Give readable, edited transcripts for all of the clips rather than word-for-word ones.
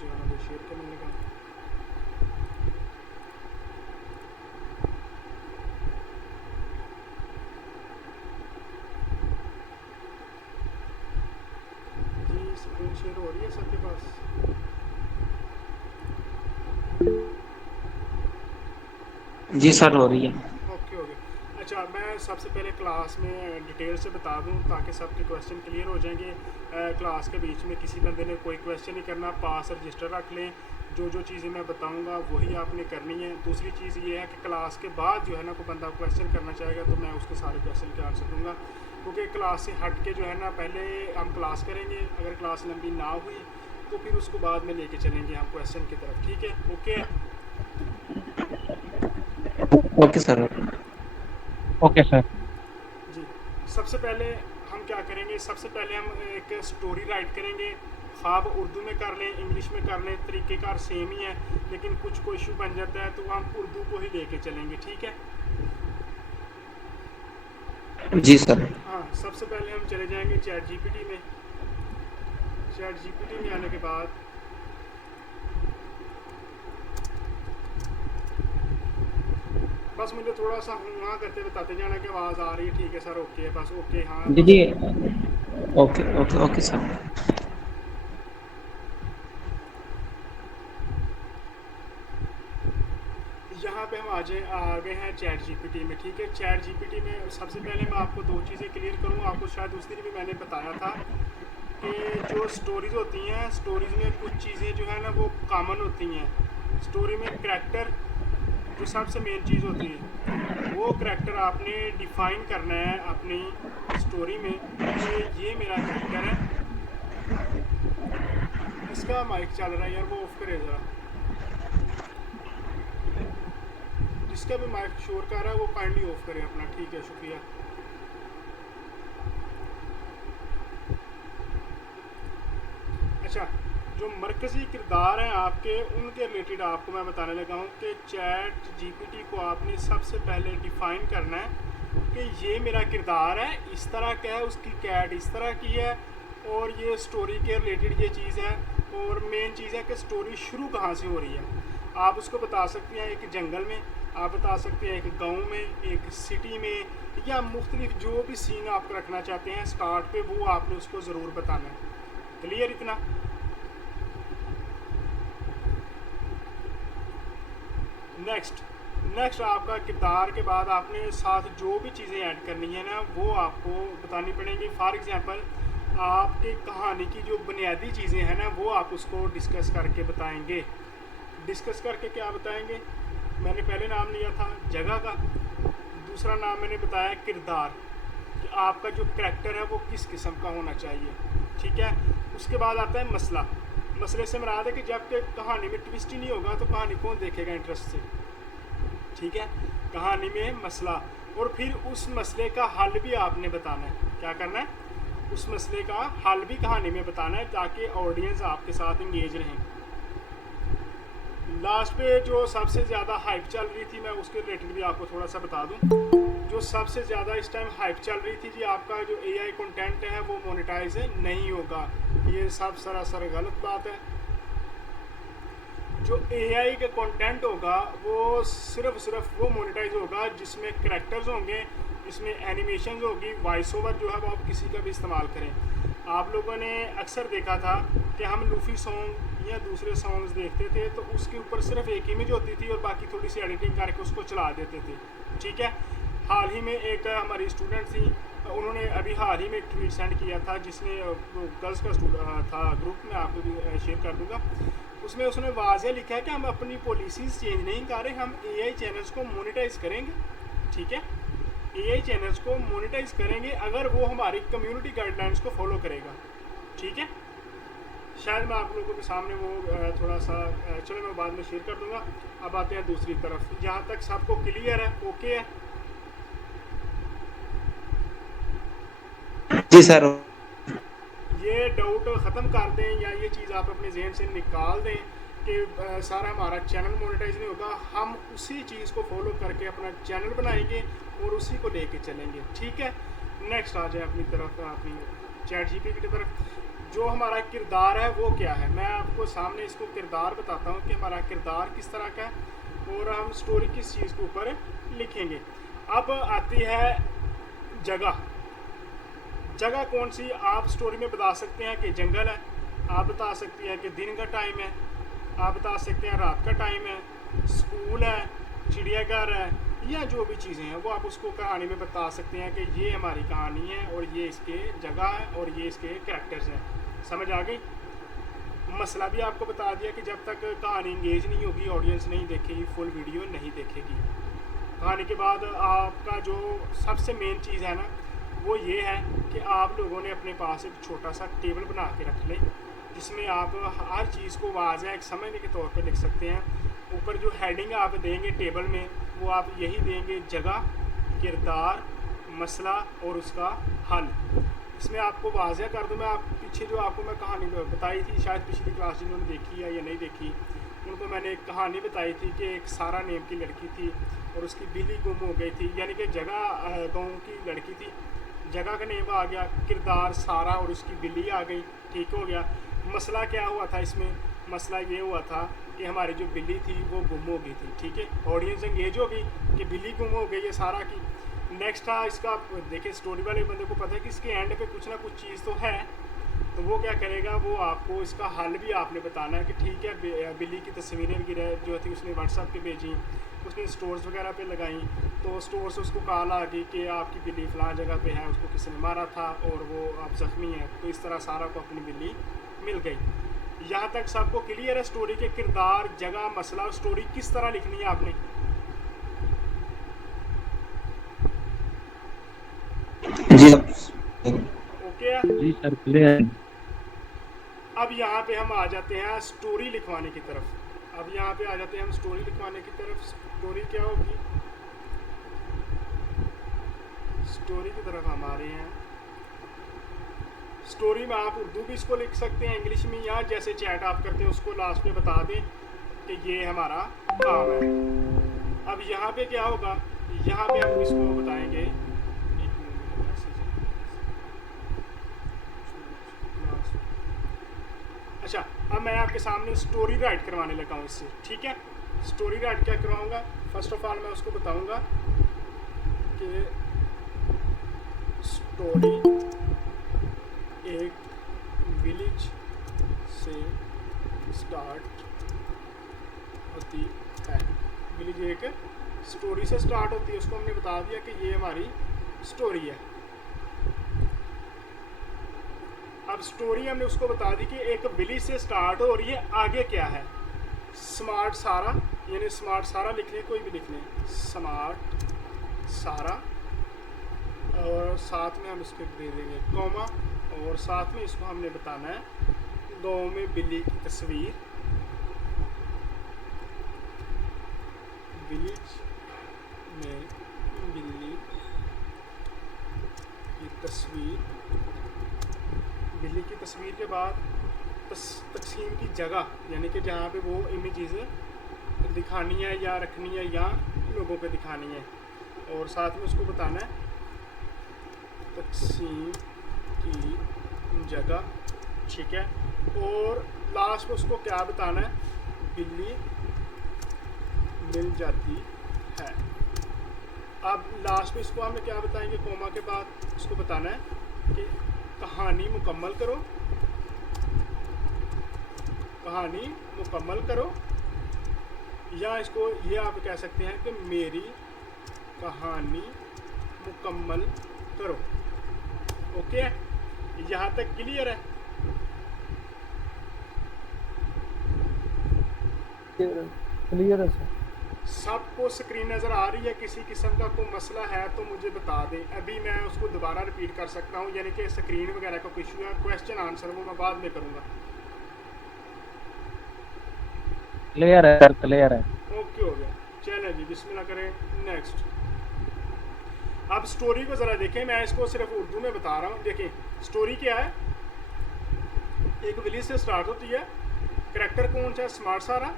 जो है ना वो शेयर करने लगा। जी स्क्रीन शेयर हो रही है सबके पास? जी सर, हो रही है। Okay okay. अच्छा, मैं सबसे पहले क्लास में डिटेल से बता दूं ताकि सबके क्वेश्चन क्लियर हो जाएंगे। क्लास के बीच में किसी बंदे ने कोई क्वेश्चन नहीं करना, पास रजिस्टर रख लें। जो जो चीज़ें मैं बताऊंगा वही आपने करनी है। दूसरी चीज़ ये है कि क्लास के बाद जो है ना कोई बंदा क्वेश्चन करना चाहेगा तो मैं उसके सारे क्वेश्चन के आंसर दूंगा, क्योंकि क्लास से हट के जो है ना पहले हम क्लास करेंगे, अगर क्लास लंबी ना हुई तो फिर उसको बाद में लेके चलेंगे हम क्वेश्चन की तरफ। ठीक है, ओके है ओके सर। Okay sir. जी। सबसे पहले हम क्या करेंगे, सबसे पहले हम एक स्टोरी राइट करेंगे। ख्वाब उर्दू में कर लें, इंग्लिश में कर लें, तरीक़ेकार सेम ही है, लेकिन कुछ को इशू बन जाता है तो हम उर्दू को ही लेके चलेंगे। ठीक है। जी सर। हाँ, सबसे पहले हम चले जाएंगे चैट जीपीटी में। चैट जीपीटी में आने के बाद बस मुझे थोड़ा सा हाँ करते बताते जाना कि आवाज़ आ रही है, ठीक है सर, ओके है, बस ओके हाँ जी बस। जी। Okay okay okay sir. यहाँ पे हम आ गए हैं चैट जीपीटी में। ठीक है, चैट जीपीटी में सबसे पहले मैं आपको दो चीज़ें क्लियर करूँ। आपको शायद उस दिन भी मैंने बताया था कि जो स्टोरीज़ होती हैं, स्टोरीज़ में कुछ चीज़ें जो है ना वो कॉमन होती हैं। स्टोरी में करैक्टर जो सबसे मेन चीज़ होती है, वो करैक्टर आपने डिफ़ाइन करना है अपनी स्टोरी में कि ये मेरा करैक्टर है। इसका माइक चल रहा है यार, वो ऑफ करे ज़रा। जिसका भी माइक शोर कर रहा है वो काइंडली ऑफ करे अपना। ठीक है, शुक्रिया। अच्छा, जो मरकज़ी किरदार हैं आपके, उनके रिलेटेड आपको मैं बताने लगा हूँ कि चैट जीपीटी को आपने सबसे पहले डिफ़ाइन करना है कि ये मेरा किरदार है, इस तरह का है, उसकी कैट इस तरह की है, और ये स्टोरी के रिलेटेड ये चीज़ है। और मेन चीज़ है कि स्टोरी शुरू कहाँ से हो रही है। आप उसको बता सकते हैं एक जंगल में, आप बता सकते हैं एक गांव में, एक सिटी में, या मुख्तलिफ जो भी सीन आप रखना चाहते हैं स्टार्ट पे, वो आपने उसको ज़रूर बताना है। क्लियर इतना? नेक्स्ट नेक्स्ट आपका किरदार के बाद आपने साथ जो भी चीज़ें ऐड करनी है ना वो आपको बतानी पड़ेंगी। फॉर एग्ज़ाम्पल, आपकी कहानी की जो बुनियादी चीज़ें हैं ना वो आप उसको डिस्कस करके बताएंगे। डिस्कस करके क्या बताएंगे? मैंने पहले नाम लिया था जगह का, दूसरा नाम मैंने बताया किरदार, कि आपका जो करैक्टर है वो किस किस्म का होना चाहिए। ठीक है, उसके बाद आता है मसला। मसले से मुराद है कि जब तक कहानी में ट्विस्ट ही नहीं होगा तो कहानी कौन देखेगा इंटरेस्ट से। ठीक है, कहानी में मसला, और फिर उस मसले का हल भी आपने बताना है। क्या करना है? उस मसले का हल भी कहानी में बताना है ताकि ऑडियंस आपके साथ इंगेज रहें। लास्ट पे जो सबसे ज़्यादा हाइप चल रही थी, मैं उसके रिलेटेड भी आपको थोड़ा सा बता दूं। जो सबसे ज़्यादा इस टाइम हाइप चल रही थी जी, आपका जो एआई कंटेंट है वो मोनेटाइज नहीं होगा। ये सब सरासर गलत बात है। जो एआई का कंटेंट होगा वो सिर्फ वो मोनेटाइज होगा जिसमें करैक्टर्स होंगे, जिसमें एनिमेशन होगी, वॉइस ओवर जो है वो आप किसी का भी इस्तेमाल करें। आप लोगों ने अक्सर देखा था कि हम लूफ़ी सॉन्ग या दूसरे सॉन्ग्स देखते थे तो उसके ऊपर सिर्फ एक इमेज होती थी और बाकी थोड़ी सी एडिटिंग करके उसको चला देते थे। ठीक है, हाल ही में एक हमारी स्टूडेंट थी, उन्होंने अभी हाल ही में एक ट्वीट सेंड किया था जिसने गर्ल्स का था ग्रुप में, आपको भी शेयर कर दूंगा। उसमें उसने वाज़ेह लिखा है कि हम अपनी पॉलिसीज़ चेंज नहीं कर रहे, हम एआई चैनल्स को मोनेटाइज करेंगे। ठीक है, एआई चैनल्स को मोनेटाइज करेंगे अगर वो हमारी कम्युनिटी गाइडलाइंस को फॉलो करेगा। ठीक है, शायद मैं आप लोगों के सामने वो थोड़ा सा चलो मैं बाद में शेयर कर दूंगा। अब आते हैं दूसरी तरफ। जहाँ तक सबको क्लियर है, ओके है? जी सर। ये डाउट ख़त्म कर दें या ये चीज़ आप अपने जहन से निकाल दें कि सारा हमारा चैनल मोनेटाइज नहीं होगा, हम उसी चीज़ को फॉलो करके अपना चैनल बनाएंगे और उसी को लेके चलेंगे। ठीक है, नेक्स्ट आ जाए अपनी तरफ, अपनी चैट जीपीटी की तरफ। जो हमारा किरदार है वो क्या है। मैं आपको सामने इसको किरदार बताता हूँ कि हमारा किरदार किस तरह का है और हम स्टोरी किस चीज़ के ऊपर लिखेंगे। अब आती है जगह। जगह कौन सी आप स्टोरी में बता सकते हैं कि जंगल है, आप बता सकते हैं कि दिन का टाइम है, आप बता सकते हैं रात का टाइम है, स्कूल है, चिड़ियाघर है, या जो भी चीज़ें हैं वो आप उसको कहानी में बता सकते हैं कि ये हमारी कहानी है और ये इसके जगह है और ये इसके कैरेक्टर्स हैं। समझ आ गई। मसला भी आपको बता दिया कि जब तक कहानी इंगेज नहीं होगी, ऑडियंस नहीं देखेगी, फुल वीडियो नहीं देखेगी। कहानी के बाद आपका जो सबसे मेन चीज़ है ना वो ये है कि आप लोगों ने अपने पास एक छोटा सा टेबल बना के रख लें जिसमें आप हर चीज़ को वाज़ह एक समझने के तौर पर लिख सकते हैं। ऊपर जो हेडिंग आप देंगे टेबल में वो आप यही देंगे, जगह, किरदार, मसला और उसका हल। इसमें आपको वाज़ह कर दूँ, मैं आप पीछे जो आपको मैं कहानी बताई थी, शायद पिछली क्लास जिन्होंने देखी है या नहीं देखी उनको मैंने एक कहानी बताई थी कि एक सारा नेम की लड़की थी और उसकी बिल्ली गुम हो गई थी। यानी कि जगह गाँव की लड़की थी, जगह का नेम आ गया, किरदार सारा और उसकी बिल्ली आ गई, ठीक हो गया। मसला क्या हुआ था इसमें, मसला ये हुआ था कि हमारी जो बिल्ली थी वो गुम हो गई थी, ठीक है। ऑडियंस एंगेज हो गई कि बिल्ली गुम हो गई है सारा की। नेक्स्ट था इसका, देखिए स्टोरी वाले बंदे को पता है कि इसके एंड पे कुछ ना कुछ चीज़ तो है, तो वो क्या करेगा, वो आपको इसका हल भी आपने बताना है कि ठीक है बिल्ली की तस्वीरें वगैरह जो थी उसने व्हाट्सएप पे भेजी, उसने स्टोर्स वगैरह पे लगाई, तो स्टोर से उसको कॉल आ गई कि आपकी बिल्ली फ़लाँ जगह पे है, उसको किसी ने मारा था और वो आप ज़ख्मी है। तो इस तरह सारा को अपनी बिल्ली मिल गई। यहाँ तक सबको क्लियर है स्टोरी के किरदार, जगह, मसला और स्टोरी किस तरह लिखनी है आपने। जी ओके है। जी सर क्लियर। अब यहाँ पे हम आ जाते हैं स्टोरी लिखवाने की तरफ। अब यहाँ पे आ जाते हैं हम स्टोरी लिखवाने की तरफ। स्टोरी क्या होगी, स्टोरी की तरफ हम आ रहे हैं। स्टोरी में आप उर्दू भी इसको लिख सकते हैं, इंग्लिश में, या जैसे चैट आप करते हैं उसको लास्ट में बता दें कि ये हमारा काम है। अब यहाँ पे क्या होगा, यहाँ पे हम इसको बताएंगे, अच्छा अब मैं आपके सामने स्टोरी राइट करवाने लगा हूँ इससे, ठीक है। स्टोरी राइट क्या करवाऊँगा, फर्स्ट ऑफ ऑल मैं उसको बताऊँगा कि स्टोरी एक विलेज से स्टार्ट होती है। विलेज एक स्टोरी से स्टार्ट होती है, उसको हमने बता दिया कि ये हमारी स्टोरी है। अब स्टोरी हमने उसको बता दी कि एक विलेज से स्टार्ट हो रही है, आगे क्या है, स्मार्ट सारा, यानी स्मार्ट सारा लिख लें, कोई भी लिख लें, स्मार्ट सारा, और साथ में हम इसको दे देंगे कॉमा, और साथ में इसको हमने बताना है गाँव में बिल्ली की तस्वीर, विलेज में बिल्ली की तस्वीर। बिल्ली की तस्वीर के बाद तकसीम की जगह, यानी कि जहाँ पे वो इमेजेस दिखानी है या रखनी है या लोगों पे दिखानी है, और साथ में उसको बताना है तकसीम की जगह, ठीक है। और लास्ट में उसको क्या बताना है, बिल्ली मिल जाती है। अब लास्ट में इसको हम क्या बताएंगे, कोमा के बाद उसको बताना है कि कहानी मुकम्मल करो, कहानी मुकम्मल करो, या इसको ये आप कह सकते हैं कि मेरी कहानी मुकम्मल करो। ओके, यहाँ तक क्लियर है। क्लियर है सर। सबको स्क्रीन नज़र आ रही है, किसी किस्म का कोई मसला है तो मुझे बता दें, अभी मैं उसको दोबारा रिपीट कर सकता हूँ, यानी कि स्क्रीन वगैरह का कोई इशू है, क्वेश्चन आंसर वो मैं बाद में करूँगा। क्लियर है सर, क्लियर है। ओके हो गया, चलें जी बिस्मिल्लाह करें, नेक्स्ट। अब स्टोरी को ज़रा देखें, मैं इसको सिर्फ उर्दू में बता रहा हूँ। देखें स्टोरी क्या है, एक विलेज से स्टार्ट होती है, करैक्टर कौन सा है, स्मार्ट सारा,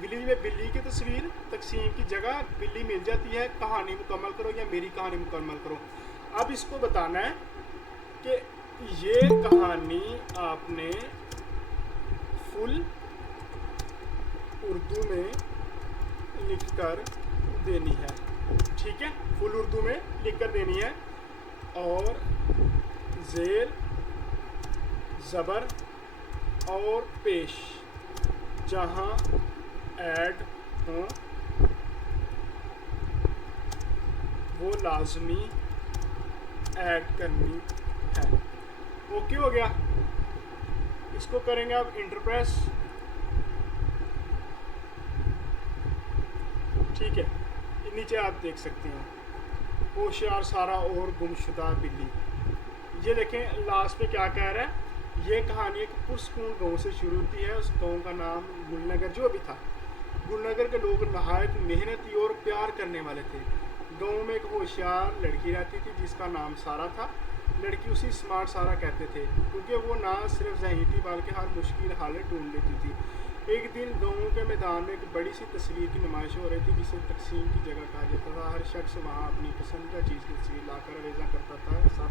विलेज में बिल्ली की तस्वीर, तकसीम की जगह, बिल्ली मिल जाती है, कहानी मुकम्मल करो या मेरी कहानी मुकम्मल करो। अब इसको बताना है कि ये कहानी आपने फुल उर्दू में लिखकर देनी है, ठीक है, फुल उर्दू में लिखकर देनी है, और ज़ेर, ज़बर और पेश जहाँ ऐड हों वो लाजमी ऐड करनी है। ओके हो गया। इसको करेंगे आप इंटरप्रेस, ठीक है। नीचे आप देख सकते हैं होशियार सारा और गुमशुदा बिल्ली। ये देखें लास्ट पे क्या कह रहा है। ये कहानी एक पुरस्कून गांव से शुरू होती है। उस गांव का नाम गुलनगर जो भी था। गुलनगर के लोग नहायत मेहनती और प्यार करने वाले थे। गांव में एक होशियार लड़की रहती थी जिसका नाम सारा था। लड़की उसी स्मार्ट सारा कहते थे क्योंकि वो ना सिर्फ ज़हीन थी बल्कि हर मुश्किल हालत ढूंढ लेती थी। एक दिन गाँव के मैदान में एक बड़ी सी तस्वीर की नुमाइश हो रही थी जिसे तकसीम की जगह कहा जाता था। हर शख्स वहाँ अपनी पसंदीदा चीज़ की तस्वीर लाकर अवेजा करता था, सब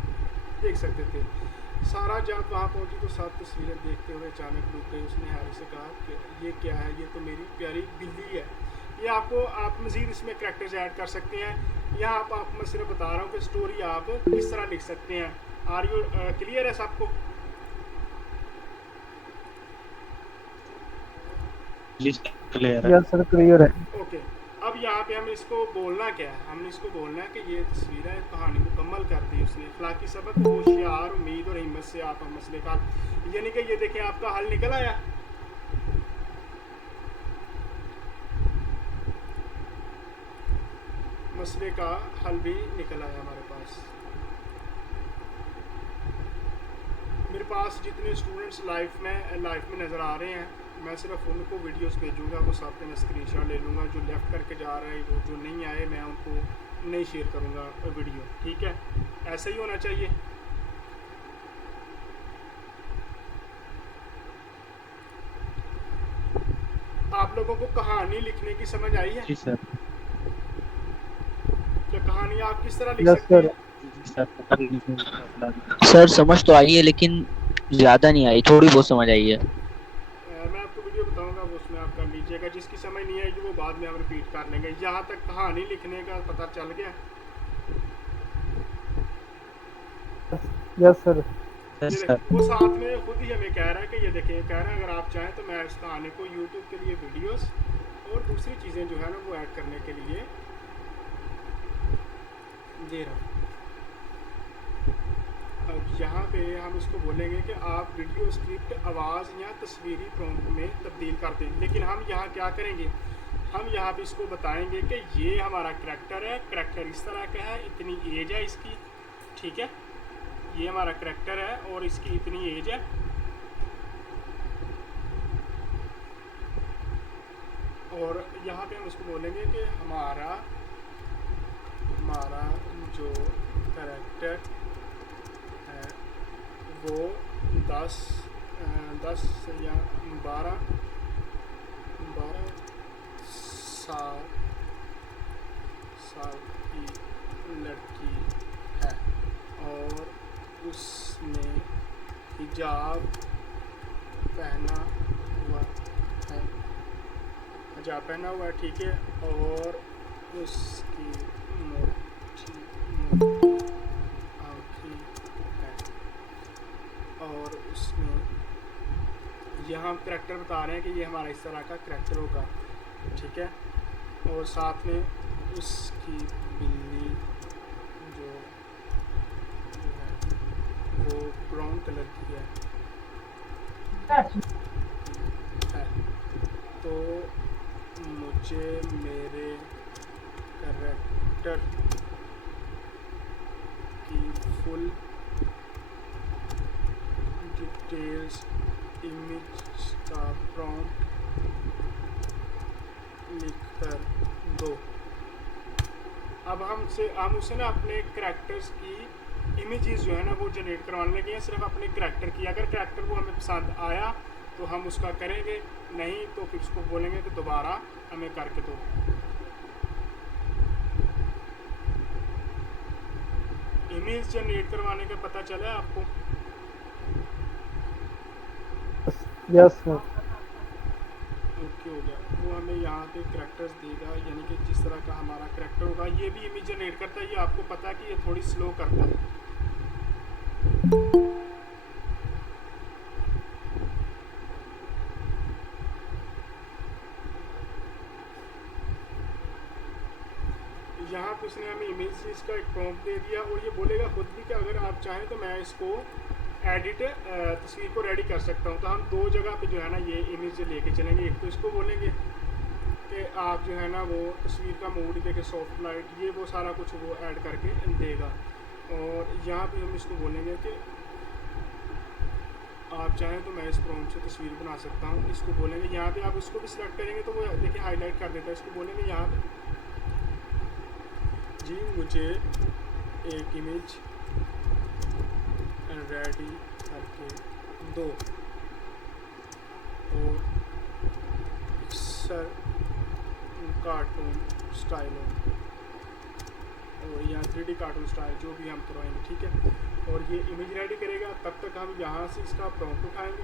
देख सकते थे। सारा जब वहाँ पहुँची तो सब तस्वीरें देखते हुए अचानक रुक गई। उसने हैरी से कहा कि ये क्या है? ये तो मेरी प्यारी बिल्ली है। ये आपको आप मज़ीद इसमें करैक्टर्स ऐड कर सकते हैं। यहाँ आपको मैं सिर्फ बता रहा हूँ कि स्टोरी आप किस तरह लिख सकते हैं। आर यू क्लियर है सबको? जी क्लियर है। यस सर क्लियर है। ओके, अब यहाँ पे हम इसको बोलना क्या है? हमने इसको बोलना है कि ये तस्वीर है कहानी मुकम्मल कर दी उसने। अखलाकी सबक, होशियार, उम्मीद और हिम्मत से आप मसले का, यानी कि ये देखें आपका हल निकल आया। मसले का हल भी निकल आया हमारे पास। मेरे पास जितने स्टूडेंट्स लाइफ में नज़र आ रहे हैं, मैं सिर्फ उनको वीडियोस भेजूंगा, वो साथ में मैं स्क्रीनशॉट ले लूँगा। जो लेफ़्ट करके जा रहे हैं, वो जो नहीं आए, मैं उनको नहीं शेयर करूँगा वीडियो, ठीक है? ऐसा ही होना चाहिए। आप लोगों को कहानी लिखने की समझ आई है? जी सर। क्या कहानी आप किस तरह लिख सकते हैं? सर समझ तो आई है लेकिन ज्यादा नहीं आई, थोड़ी बहुत समझ आई है। मैं आपको वीडियो बताऊंगा, वो उसमें आप कर लीजिएगा। जिसकी समझ नहीं आएगी वो बाद में हम रिपीट कर लेंगे। यहाँ तक कहानी लिखने का पता चल गया? Yes sir. वो साथ में खुद ही हमें कह रहा है कि ये देखिए, कह रहा है अगर आप चाहें तो मैं इस कहानी को यूट्यूब के लिए वीडियोस और दूसरी चीज़ें जो है ना वो ऐड करने के लिए दे रहा हूँ। अब यहाँ पे हम इसको बोलेंगे कि आप वीडियो स्क्रिप्ट आवाज़ या तस्वीरी प्रॉम्प्ट में तब्दील कर दें। लेकिन हम यहाँ क्या करेंगे, हम यहाँ पे इसको बताएंगे कि ये हमारा करैक्टर है, करैक्टर इस तरह का है, इतनी एज है इसकी, ठीक है? ये हमारा करैक्टर है और इसकी इतनी एज है। और यहाँ पे हम इसको बोलेंगे कि हमारा जो करैक्टर है वो 10 या 12 साल की लड़की है और उसने हिजाब पहना हुआ है, ठीक है? और उसकी मोटी आँखें हैं और उसने, यहाँ हम करैक्टर बता रहे हैं कि ये हमारा इस तरह का करैक्टर होगा, ठीक है? और साथ में उसकी बिल्ली जो है वो ब्राउन कलर की है। तो मुझे मेरे करैक्टर की फुल डिटेल्स इमेज का प्रॉम्प्ट लिख कर दो। अब हम उसे ना अपने करैक्टर्स की इमेजेस जो है ना वो जनरेट करवाने लगे हैं, सिर्फ अपने करैक्टर की। अगर करैक्टर वो हमें पसंद आया तो हम उसका करेंगे, नहीं तो फिर उसको बोलेंगे कि दोबारा हमें करके दो। इमेज जनरेट करवाने का पता चला है आपको? Yes sir. ओके हो गया। वो हमें यहाँ पे करैक्टर्स देगा, यानी कि जिस तरह का हमारा करैक्टर होगा। ये भी इमेज जनरेट करता है, ये आपको पता है कि ये थोड़ी स्लो करता है। यहाँ पे उसने हमें इमेज का एक प्रॉम्प्ट दे दिया और ये बोलेगा खुद भी कि अगर आप चाहें तो मैं इसको एडिट तस्वीर को रेडी कर सकता हूँ। तो हम दो जगह पे जो है ना ये इमेज लेके चलेंगे। एक तो इसको बोलेंगे कि आप जो है ना वो तस्वीर का मूड देके सॉफ्ट लाइट ये वो सारा कुछ वो ऐड करके देगा। और यहाँ पे हम इसको बोलेंगे कि आप चाहें तो मैं इस प्रॉम्प्ट से तस्वीर बना सकता हूँ। इसको बोलेंगे, यहाँ पे आप इसको भी सिलेक्ट करेंगे तो वो देखिए हाईलाइट कर देता है। इसको बोलेंगे यहाँ पे जी मुझे एक इमेज रेडी करके दो और पिक्सर कार्टून स्टाइल हो, और यहाँ 3D कार्टून स्टाइल जो भी हम करवाएंगे, ठीक है। और ये इमेज रेडी करेगा, तब तक हम यहाँ से इसका प्रॉम्प्ट उठाएंगे।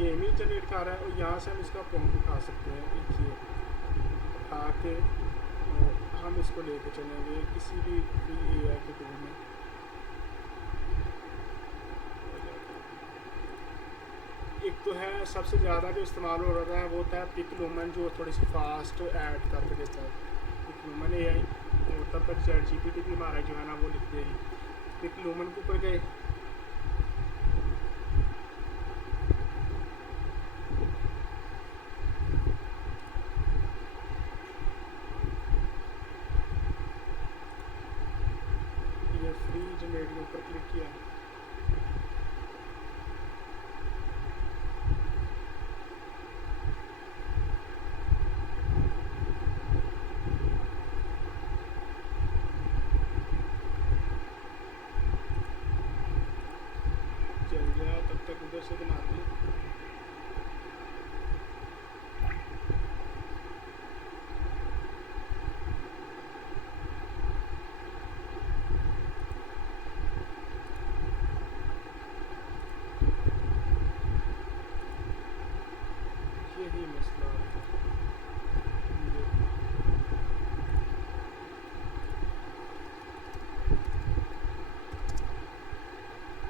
ये इमेज जनरेट कर रहा है और यहाँ से हम इसका प्रॉम्प्ट उठा सकते हैं। ये उठा के और हम इसको लेके चलेंगे किसी भी AI के टूल में। एक तो है सबसे ज़्यादा जो इस्तेमाल हो रहा है वो होता है पिकलुमन, जो थोड़ी सी फास्ट ऐड करके देता है पिकलुमन AI। और तब तक ChatGPT भी हमारा जो है ना वो लिख देगी। पिकलुमन के ऊपर गए, ये फ्री जनरेट के ऊपर क्लिक किया। चल गया, तब तक उधर से बनाते हैं। यही मसला है।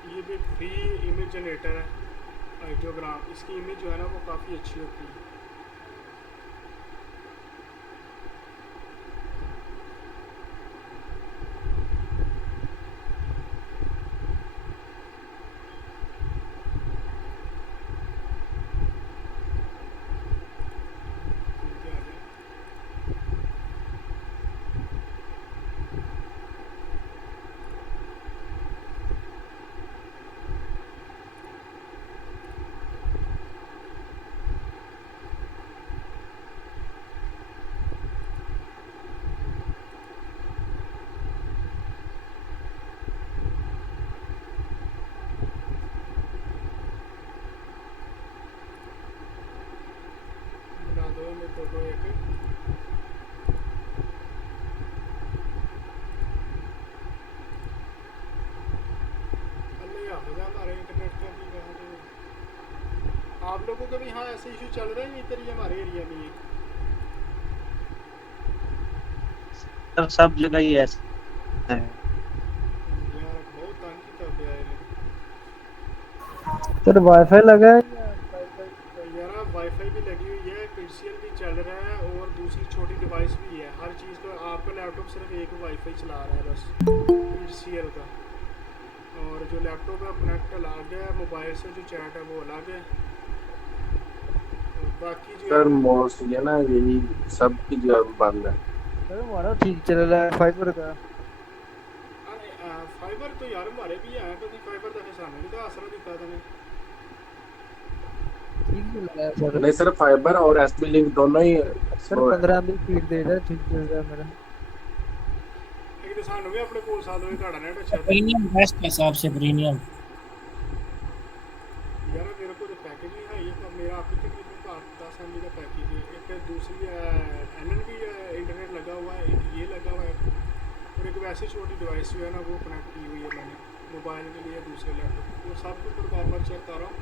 ये भी फ्री इमेज जनरेटर है आइडियोग्राम। इसकी इमेज जो है ना वो काफ़ी अच्छी होती है। ठीक है, आ जाए। बना दो हमें फोटो एक। अल्लाह या खुदा, हमारे इंटरनेट का भी वहाँ तो आप लोगों का भी यहाँ ऐसे इशू चल रहे हैं इधर, ये हमारे एरिया में ही है। सर सब जगह ही ऐसा है। यार बहुत तंग की कर दिया है सर वाईफाई लगा है या वाईफाई? यार। वाईफाई भी लगी हुई है, पीसीएल भी चल रहा है और दूसरी छोटी डिवाइस भी है। हर चीज़ का आपका लैपटॉप सिर्फ एक वाईफाई चला रहा है बस, पीसीएल का। और जो लैपटॉप है कनेक्ट अलग है, मोबाइल से जो चैट है वो अलग है। और बाकी जो सर है मोस्टली है ना यही सब की जगह बंद है। सर हमारा ठीक चल रहा है फाइबर का। फाइबर तो यार हमारे भी है, कभी फाइबर का सामने भी तो आसरा दिखा था। ठीक चल रहा है सर। नहीं सर फाइबर और एसबी लिंक दोनों ही सर 15 MB स्पीड दे रहा है, ठीक चल रहा है मेरा। एक तो सानू भी अपने कोल साल होए ਤੁਹਾਡਾ नेट अच्छा था। प्रीमियम बेस्ट है हिसाब से प्रीमियम। यार मेरे को तो पैकेज ही है, ये मेरा आपकी तकरीबन 10 MB का पैकेज है। एक दूसरी एनएनबी इंटरनेट लगा हुआ है, एक ये लगा हुआ है और एक वैसे छोटी डिवाइस जो है ना वो कनेक्ट की हुई है मैंने मोबाइल के लिए दूसरे लैपटॉप। वो सब कुछ बार बार चेक कर रहा हूँ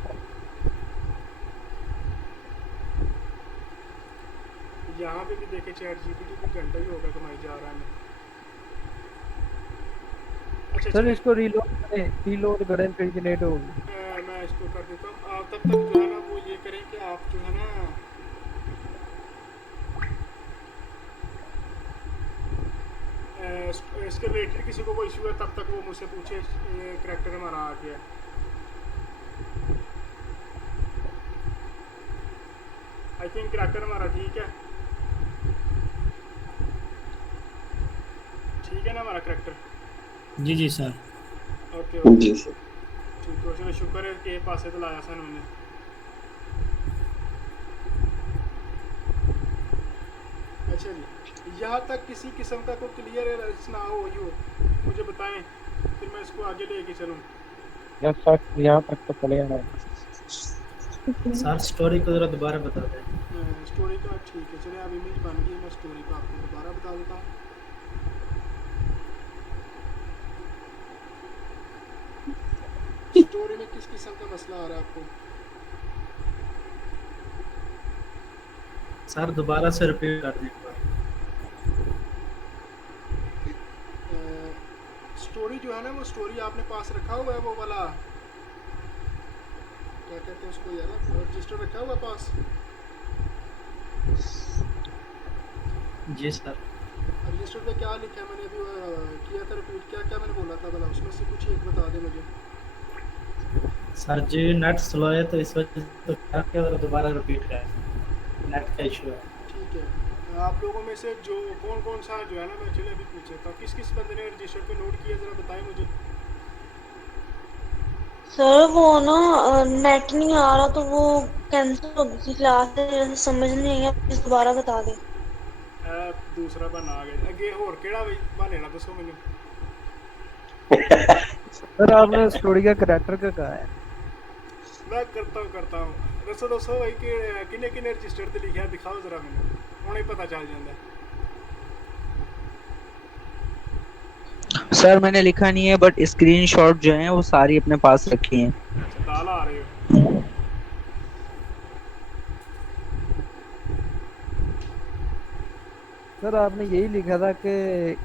यहाँ पे भी देखे चैट जीपीटी भी घंटा ही होगा कमाई जा रहा है। अच्छा सर चलिए, इसको रीलोड करें फिर जनरेट होगी। मैं इसको कर देता हूँ। तब तक जो है ना वो ये करें कि आप जो है ना इसके रिलेटेड किसी को कोई इशू है तब तक वो मुझसे पूछे। ये करैक्टर हमारा आ गया। आई थिंक करैक्टर हमारा ठीक है। ठीक है ना हमारा करैक्टर? जी जी सर। ओके ओके जी सर। ठीक है, चलो शुक्र है कि पासे तो लाया सन उन्हें। अच्छा जी, यहाँ तक किसी किस्म का कोई क्लियर ना हो मुझे बताएं, फिर मैं इसको आगे लेके चलूँ। यस सर, यहाँ तक तो चलेगा। सर स्टोरी को जरा दोबारा बता दें। स्टोरी का ठीक है, चलिए अब इमेज बन गई, मैं स्टोरी का आपको दोबारा बता देता हूँ। स्टोरी में किस किस्म का मसला आ रहा है आपको? सर दोबारा से रिपीट कर दें। स्टोरी जो है ना, वो स्टोरी आपने पास रखा हुआ है, वो वाला क्या कहते हैं उसको यार, रजिस्टर रखा हुआ है पास? जी सर। रजिस्टर पे क्या लिखा है? मैंने अभी किया था रिपीट, क्या क्या मैंने बोला था भला, उसमें से कुछ एक बता दे मुझे। सर जी नेट स्लो है तो इस वजह से तो क्या दोबारा रिपीट करें, नेट का इशू है। ठीक है, आप लोगों में से जो कौन सा जो है ना, मैं चलिए अभी पूछे था किस किस बंदे ने रजिस्टर पे नोट किया, ज़रा बताएं मुझे। सर वो ना नेट नहीं आ रहा तो वो कैंसिल हो गई क्लास, समझ नहीं आई, आप दोबारा बता दें। दूसरा बना आ गया अगे होर केड़ा भाई बहाने ना दसो मैनू। सर आपने स्टोरी का करैक्टर क्या कहा है? मैं करता हूँ दसो भाई कि किन्ने किन्ने रजिस्टर ते लिखा दिखाओ जरा मैनू, हुणे पता चल जाता। सर मैंने लिखा नहीं है, बट स्क्रीनशॉट जो हैं वो सारी अपने पास रखी हैं। अच्छा दाल आ रहे हो। सर आपने यही लिखा था कि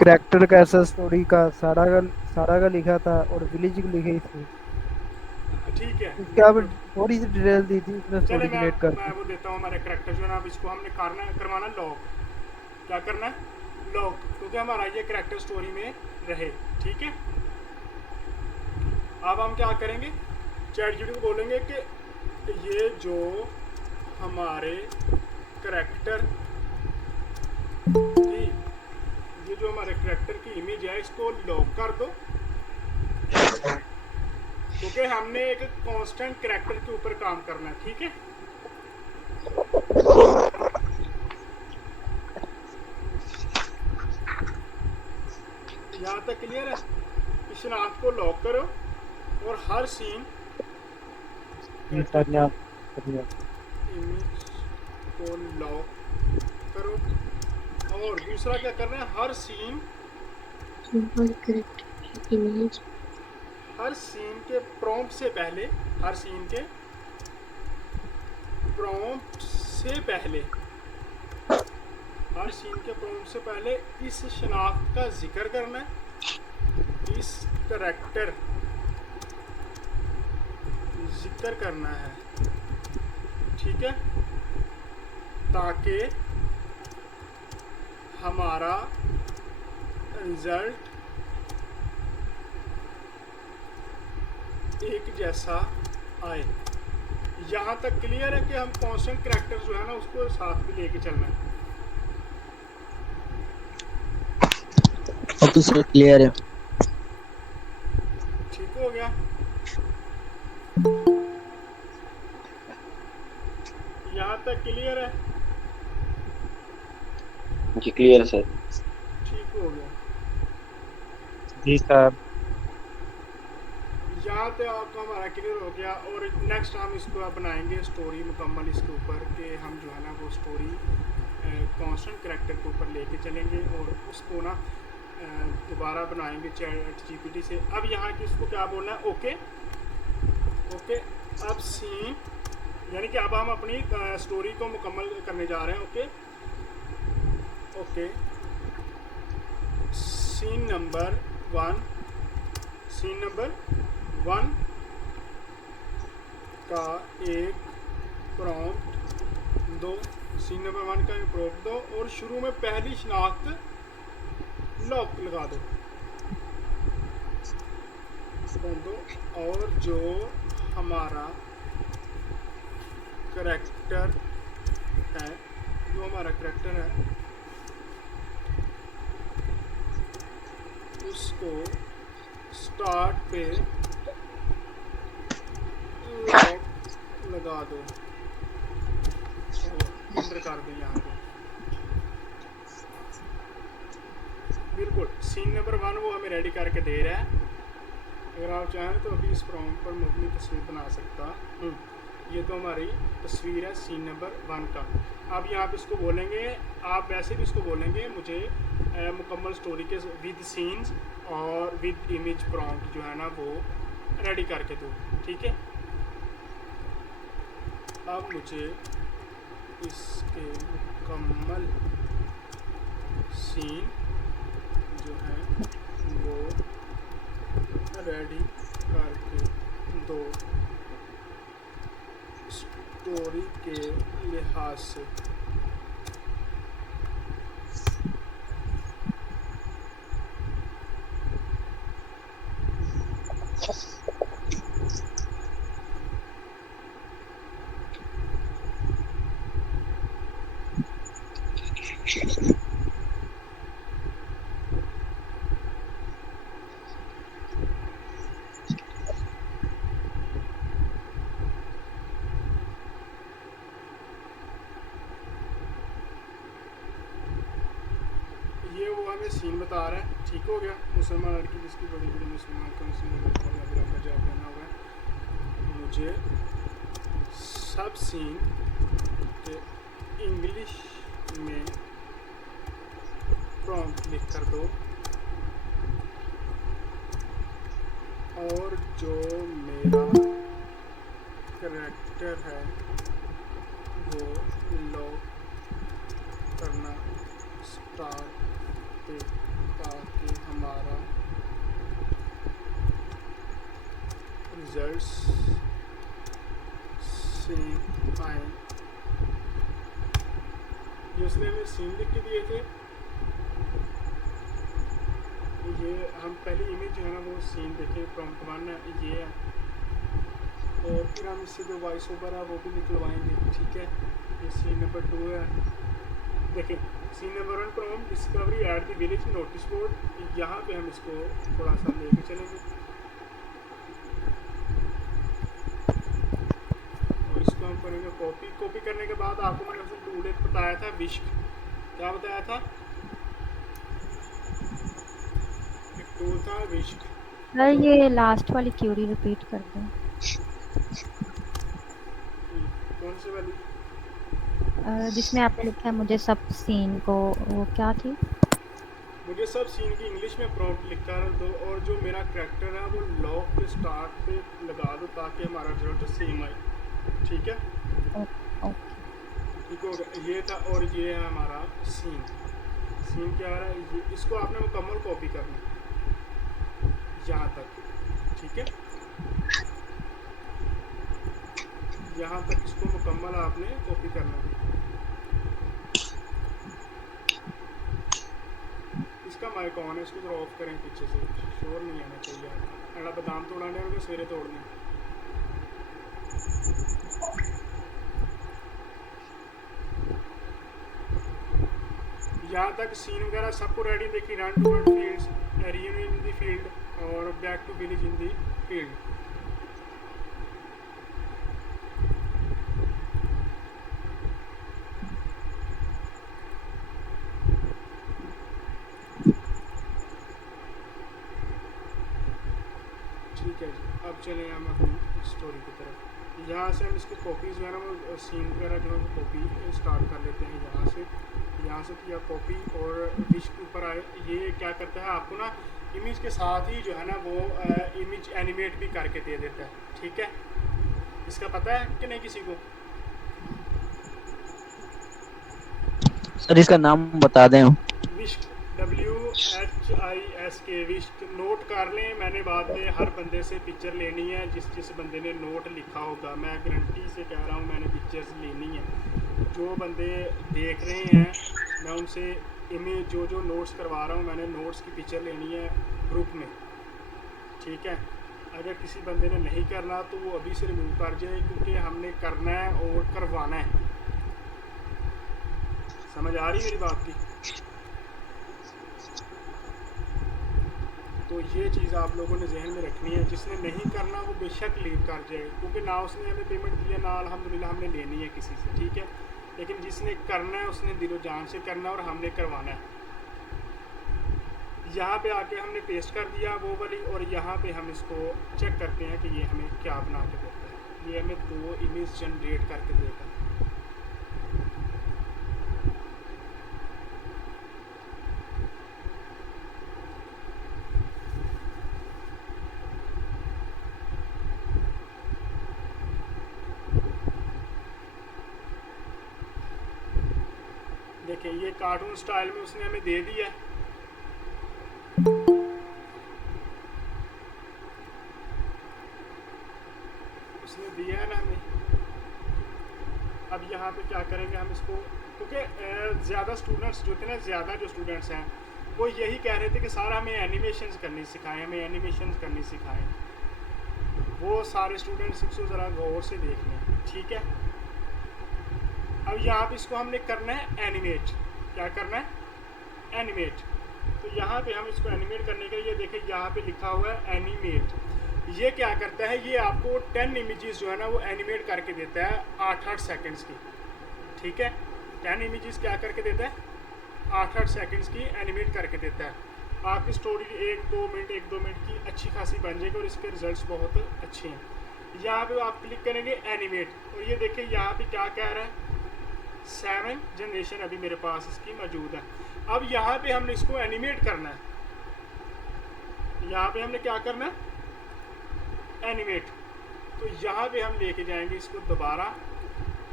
करैक्टर कैसा स्टोरी का सारा का लिखा था और विलेज की लिखी थी। ठीक है, क्या थोड़ी सी डिटेल दी थी उसने चले स्टोरी जनरेट कर मैं वो देता हूँ हमारे करैक्टर जो है ना, अब इसको हमने करवाना लॉक। क्या करना है? लॉक, क्योंकि हमारा ये करैक्टर स्टोरी में रहे। ठीक है, अब हम क्या करेंगे, चैट जीपीटी को बोलेंगे कि ये जो हमारे करैक्टर की इमेज है इसको लॉक कर दो, क्योंकि हमने एक कांस्टेंट करैक्टर के ऊपर काम करना है। ठीक है, यहाँ तक क्लियर है? इस शनाख्त को लॉक करो और हर सीन इमेज को लॉक करो, और दूसरा क्या करना है, हर सीन के प्रॉम्प्ट से पहले, इस शनाख्त का जिक्र करना है, इस करैक्टर जिक्र करना है। ठीक है, ताकि हमारा रिजल्ट एक जैसा आए। यहाँ तक क्लियर है कि हम कांस्टेंट करैक्टर जो है ना उसको साथ भी लेके चलना है। ओके सर, क्लियर है। ठीक हो गया? यहाँ तक क्लियर है? जी क्लियर सर। ठीक हो गया। जी सर। यहाँ तक आपका हमारा क्लियर हो गया, और नेक्स्ट हम इसको बनाएंगे स्टोरी मुकम्मल इसके ऊपर, कि हम जो है ना वो स्टोरी कांस्टेंट करैक्टर के ऊपर लेके चलेंगे और उसको ना दोबारा बनाएंगे चैट जीपीटी से। अब यहाँ की इसको क्या बोलना है, ओके। अब सीन, यानी कि अब हम अपनी स्टोरी को मुकम्मल करने जा रहे हैं। ओके, ओके, सीन नंबर 1 का एक प्रॉम्प्ट दो, सीन नंबर 1 का एक प्रॉम्प्ट दो और शुरू में पहली शनाख्त लॉक लगा दो और जो हमारा करैक्टर है उसको स्टार्ट पे लॉक लगा दो और इंटर कर दो यहाँ पे। बिल्कुल सीन नंबर 1 वो हमें रेडी करके दे रहा है। अगर आप चाहें तो अभी इस प्रॉम्प्ट पर मैं अपनी तस्वीर बना सकता हूँ। ये तो हमारी तस्वीर है सीन नंबर 1 का। अब यहाँ पे इसको बोलेंगे, आप वैसे भी इसको बोलेंगे मुझे मुकम्मल स्टोरी के विद सीन्स और विद इमेज प्रॉम्प्ट जो है ना वो रेडी करके दो, ठीक है। अब मुझे इसके मुकम्मल सीन जो है वो रेडी करके दो स्टोरी के लिहाज से। ये वो हमें सीन बता रहा है, ठीक हो गया। मुसलमान लड़की जिसकी बड़ी बड़ी मुसलमान का मुस्लिम लड़का पंजाब पहना हुआ है। मुझे सब सीन के इंग्लिश में प्रॉम्प्ट लिख कर दो और जो मेरा करैक्टर है वो लॉक करना स्टार्ट पे ताकि हमारा रिजल्ट्स सेम आए। जिसने हमें सीन लिख के दिए थे, ये हम पहली इमेज जो है ना वो सीन देखें, प्रॉम्प्ट 1 है ये है, और फिर हम इससे जो वॉइस ओवर है वो भी निकलवाएंगे, ठीक है। ये सीन नंबर 2 है। देखें scene number 1 prompt discovery at the village notice board. यहाँ पे हम इसको थोड़ा सा लेके चलेंगे और इसको हम करेंगे कॉपी करने के बाद आपको मैंने उसमें टूल एक बताया था, विश्क। क्या बताया था? एक टूल था विश्क। सर ये लास्ट वाली क्यूरी रिपीट कर दें। कौन सी वाली? जिसमें आपने लिखा है मुझे सब सीन को, वो क्या थी? मुझे सब सीन की इंग्लिश में प्रॉम्प्ट लिख कर दो और जो मेरा करैक्टर है वो लॉक के स्टार्ट पे लगा दो ताकि हमारा रिजल्ट सेम आए, ठीक है। ओके ठीक हो गया। ये था और ये है हमारा सीन क्या है, ये इसको आपने मुकम्मल कॉपी करना यहाँ तक, ठीक है। यहाँ तक इसको मुकम्मल आपने कॉपी करना है। इसका माइक ऑन है, इसको थोड़ा ऑफ करें, पीछे से शोर नहीं आना चाहिए आपका। अड़ा बादाम तोड़ाने होंगे सवेरे तोड़ने। यहाँ तक सीन वगैरह सबको रेडी देखी। Run to fields, reunion in the field और back to village in the field. ठीक है जी, अब चले हम अपनी स्टोरी की तरफ। यहाँ से हम इसकी कॉपीज़ वगैरह वो सीन वगैरह जो है कॉपी स्टार्ट कर लेते हैं। यहाँ से किया कॉपी और विश के ऊपर आए। ये क्या करता है, आपको ना इमेज के साथ ही जो है ना वो इमेज एनिमेट भी करके दे देता है, ठीक है। इसका पता है कि नहीं किसी को? सर इसका नाम बता दें। विश्क, WHISK, विश्क। नोट कर लें, मैंने बाद में हर बंदे से पिक्चर लेनी है, जिस बंदे ने नोट लिखा होगा। मैं गारंटी से कह रहा हूँ, मैंने पिक्चर्स लेनी है। जो बंदे देख रहे हैं मैं उनसे इमेज जो नोट्स करवा रहा हूँ, मैंने नोट्स की पिक्चर लेनी है ग्रुप में, ठीक है। अगर किसी बंदे ने नहीं करना तो वो अभी से रिमूव कर जाए, क्योंकि हमने करना है और करवाना है। समझ आ रही मेरी बात की? तो ये चीज़ आप लोगों ने जहन में रखनी है। जिसने नहीं करना वो बेशक लीव कर जाए, क्योंकि ना उसने हमें पेमेंट दिया, ना अल्हम्दुलिल्लाह हमने लेनी है किसी से, ठीक है। लेकिन जिसने करना है उसने दिलो जान से करना है और हमने करवाना है। यहाँ पे आके हमने पेस्ट कर दिया वो वाली, और यहाँ पे हम इसको चेक करते हैं कि ये हमें क्या बना के देता है। ये हमें 2 इमेज जनरेट करके देगा। देखिए ये कार्टून स्टाइल में उसने हमें दे दिया है। उसने दिया है ना हमें। अब यहाँ पे क्या करेंगे हम इसको, क्योंकि ज़्यादा स्टूडेंट्स जो थे ना, ज़्यादा जो स्टूडेंट्स हैं वो यही कह रहे थे कि सारा हमें एनिमेशंस करनी सिखाएं, हमें एनिमेशंस करनी सिखाएं। वो सारे स्टूडेंट्स इसको ज़रा गौर से देख लें, ठीक है। अब यहाँ पे इसको हमने करना है एनिमेट। क्या करना है? एनिमेट। तो यहाँ पे हम इसको एनिमेट करने के लिए, देखिए यहाँ पे लिखा हुआ है एनिमेट। ये क्या करता है, ये आपको 10 इमेजेस जो है ना वो एनिमेट करके देता है 8-8 सेकंड्स की, ठीक है। 10 इमेजेस क्या करके देता है? 8-8 सेकंड्स की एनिमेट करके देता है। आपकी स्टोरी 1-2 मिनट की अच्छी खासी बन जाएगी और इसके रिजल्ट्स बहुत अच्छे हैं। यहाँ पे आप क्लिक करेंगे एनिमेट, और ये देखिए यहाँ पे क्या कह रहा है, 7 जनरेशन अभी मेरे पास इसकी मौजूद है। अब यहाँ पे हमने इसको एनिमेट करना है। यहाँ पे हमने क्या करना है? एनिमेट। तो यहाँ पे हम लेके जाएंगे इसको दोबारा,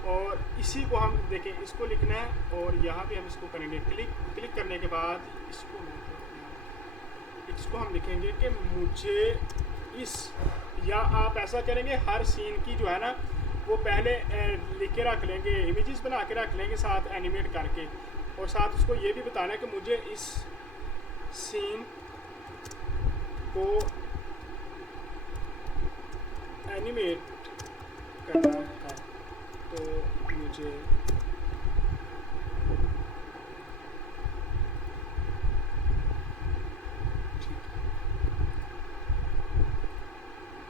और इसी को हम देखें, इसको लिखना है और यहाँ पे हम इसको करेंगे क्लिक करने के बाद इसको हम लिखेंगे कि मुझे इस, या आप ऐसा करेंगे हर सीन की जो है ना वो पहले लिख के रख लेंगे, इमेजेस बना के रख लेंगे साथ एनिमेट करके, और साथ उसको ये भी बताना है कि मुझे इस सीन को एनिमेट करना है, तो मुझे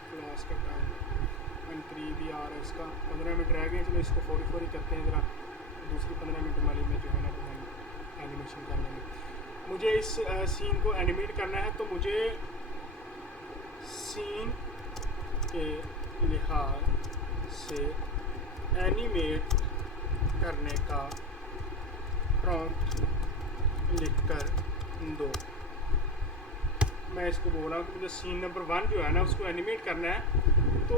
क्लास का टाइम करीब ही आ रहा है, इसका 15 मिनट रह गए। चलो इसको फौरी करते हैं ज़रा, दूसरी 15 मिनट वाली में जो है ना वो हम एनिमेशन कर लेंगे। मुझे इस सीन को एनिमेट करना है, तो मुझे सीन के लिहाज से एनिमेट करने का प्रॉम्प्ट लिखकर दो। मैं इसको बोल रहा हूँ कि मुझे सीन नंबर 1 जो है ना उसको एनिमेट करना है। तो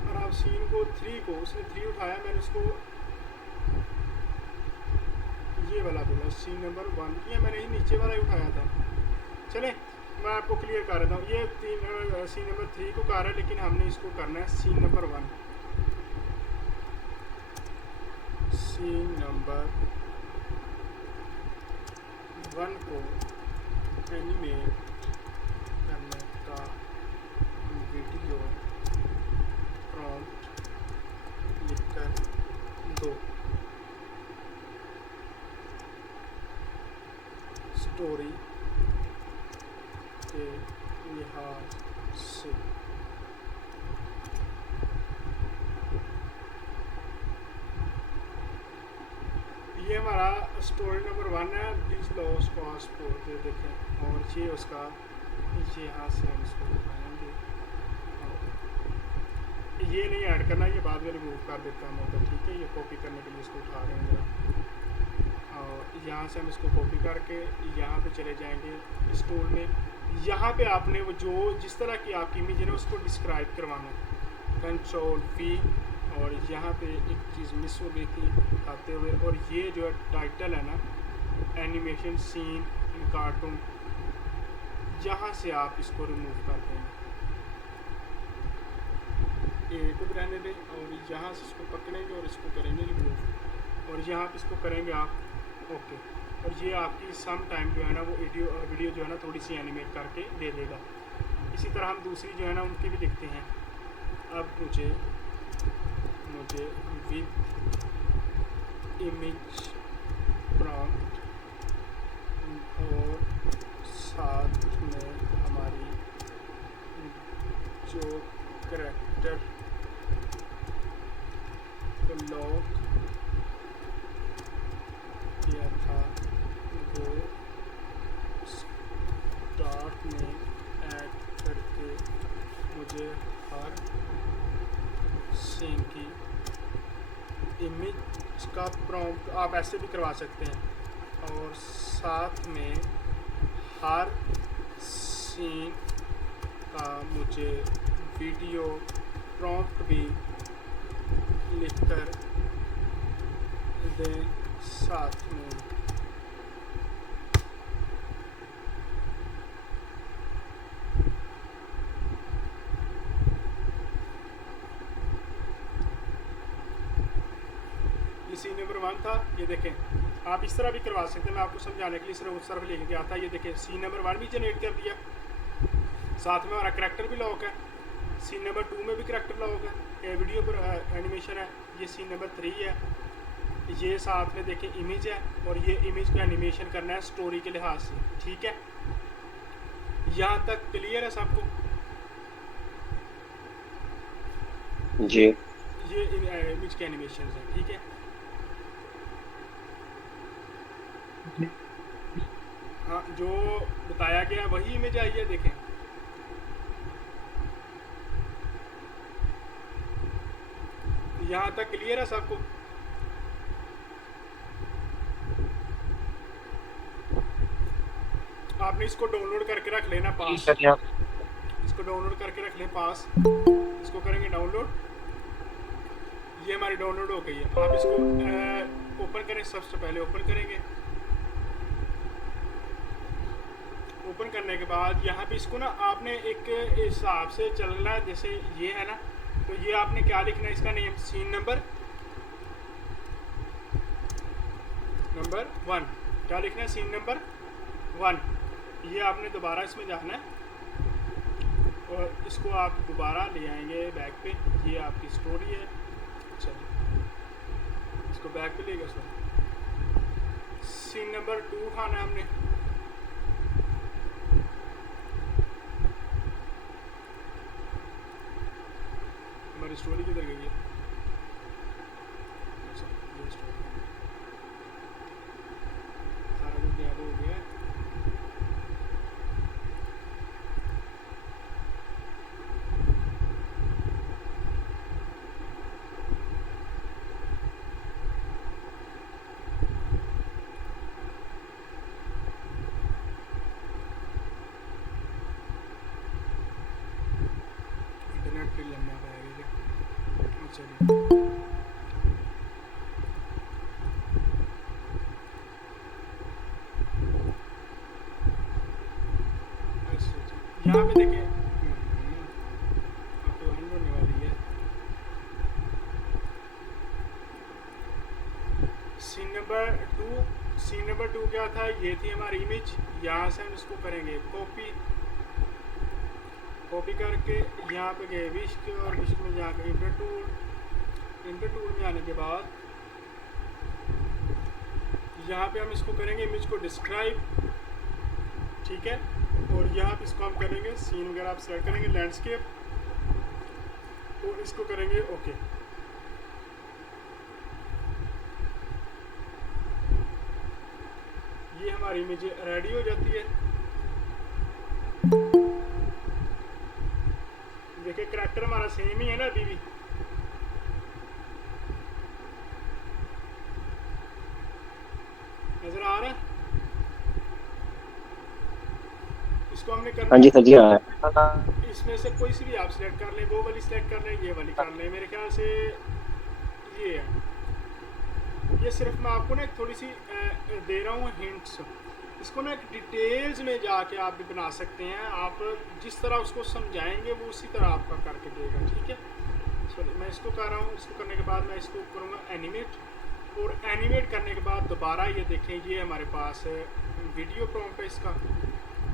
और आप सीन को 3 को, उसने 3 उठाया, मैंने उसको ये वाला बोला, सीन नंबर 1 ये मैंने ही नीचे वाला ही उठाया था। चले मैं आपको क्लियर कर देता हूँ। ये सीन नंबर 3 को कर रहा है, लेकिन हमने इसको करना है सीन नंबर 1। सीन नंबर 1 को एनिमेट करने का वीडियो प्रॉम्प्ट लिखकर दो। स्टोरी के लिहाज से ये हमारा स्टोरी नंबर 1 है, दिस लॉस्ट पासपोर्ट, देखें। और ये उसका, ये यहाँ से हम इसको दिखाएंगे। ये नहीं ऐड करना, ये बाद में रिमूव कर देता हूँ मैं, ठीक है। ये कॉपी करने के लिए इसको उठा रहे हैं ज़रा, और यहाँ से हम इसको कॉपी करके यहाँ पे चले जाएंगे इस टूल में। यहाँ पे आपने वो जो जिस तरह की आपकी इमेज है ना उसको डिस्क्राइब करवाना है। Ctrl V और यहाँ पे एक चीज़ मिस हो गई थी आते हुए, और ये जो है टाइटल है ना, एनिमेशन सीन इन कार्टून, यहाँ से आप इसको रिमूव कर देंगे। ए को भी रहने दें और यहाँ से इसको पकड़ेंगे और इसको करेंगे रिमूव, और यहाँ पे इसको करेंगे आप ओके, और ये आपकी सम टाइम जो है ना वो वीडियो जो है ना थोड़ी सी एनिमेट करके दे देगा। इसी तरह हम दूसरी जो है ना उनकी भी लिखते हैं। अब मुझे विद इमेज प्रॉम्प्ट और साथ में हमारी जो करैक्टर लॉक किया था वो स्टार्ट में ऐड करके मुझे हर सीन की इमेज का प्रॉम्प्ट आप ऐसे भी करवा सकते हैं, और साथ में हर सीन का मुझे वीडियो प्रॉम्प्ट भी लिखकर दें साथ में। ये सीन नंबर 1 था, ये देखें आप इस तरह भी करवा सकते हैं। मैं आपको समझाने के लिए सिर्फ उस तरफ लेके गया था। ये देखें सीन नंबर 1 भी जनरेट कर दिया, साथ में हमारा करैक्टर भी लॉक है। सीन नंबर 2 में भी करैक्टर लॉक है, ये वीडियो पर एनिमेशन है। ये सीन नंबर 3 है, ये साथ में देखें इमेज है, और ये इमेज को एनिमेशन करना है स्टोरी के लिहाज से। ठीक है, यहाँ तक क्लियर है सबको? जी ये इमेज के एनिमेशन है। ठीक है, हाँ जो बताया गया वही इमेज आई है, देखें यहाँ तक क्लियर है सबको? आपने इसको डाउनलोड करके रख लेना पास, इसको डाउनलोड करके रख लें पास, इसको करेंगे डाउनलोड। ये हमारी डाउनलोड हो गई है। आप इसको ओपन करें, सबसे पहले ओपन करेंगे। ओपन करने के बाद यहाँ पे इसको ना आपने एक हिसाब से चलना है, जैसे ये है ना, तो ये आपने क्या लिखना है, इसका नेम सीन नंबर 1, क्या लिखना है, सीन नंबर 1। ये आपने दोबारा इसमें जाना है और इसको आप दोबारा ले आएंगे बैक पे। ये आपकी स्टोरी है, चलिए इसको बैक पे ले गए। सर सीन नंबर 2 खाना है हमने, हमारी स्टोरी किधर गई है? अच्छा ये स्टोरी सारा कुछ याद हो गया है। इंटरनेट पे लंबा पाएगा क्या? चलिए यहाँ पे देखिए आपको हैंड होने वाली है। सीन नंबर 2 क्या था? ये थी हमारी इमेज। यहाँ से हम इसको करेंगे कॉपी करके यहाँ पे गए विस्क, और विस्क में जाकर इंटर टूल में आने के बाद यहाँ पे हम इसको करेंगे इमेज को डिस्क्राइब। ठीक है, और यहाँ पे इसको हम करेंगे सीन वगैरह आप सेलेक्ट करेंगे, लैंडस्केप, और इसको करेंगे ओके। ये हमारी इमेज रेडी हो जाती है। देखिए करैक्टर हमारा सेम ही है ना अभी भी। नजर आ रहा है? इसको हमने करना, हाँ जी सर जी, हाँ इसमें से कोई सी भी आप सिलेक्ट कर लें, वो वाली सिलेक्ट कर लें, ये वाली कर लें। मेरे ख्याल से ये है, ये सिर्फ मैं आपको ना एक थोड़ी सी दे रहा हूँ हिंट्स। इसको ना एक डिटेल्स में जाके आप भी बना सकते हैं। आप जिस तरह उसको समझाएंगे वो उसी तरह आपका करके देगा, ठीक है। सॉरी, मैं इसको कर रहा हूँ। इसको करने के बाद मैं इसको करूँगा एनिमेट, और एनिमेट करने के बाद दोबारा ये देखें, ये हमारे पास वीडियो प्रॉम्प्ट है इसका।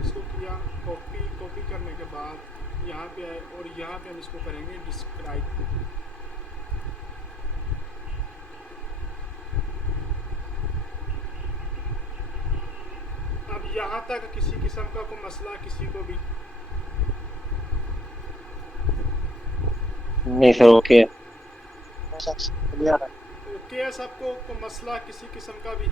इसको किया कॉपी करने के बाद यहाँ पे आए और यहाँ पे हम इसको करेंगे डिस्क्राइब। अब यहाँ तक किसी किस्म का कोई मसला किसी को भी नहीं सर, ओके। ओके है सबको? कोई मसला किसी किस्म का भी?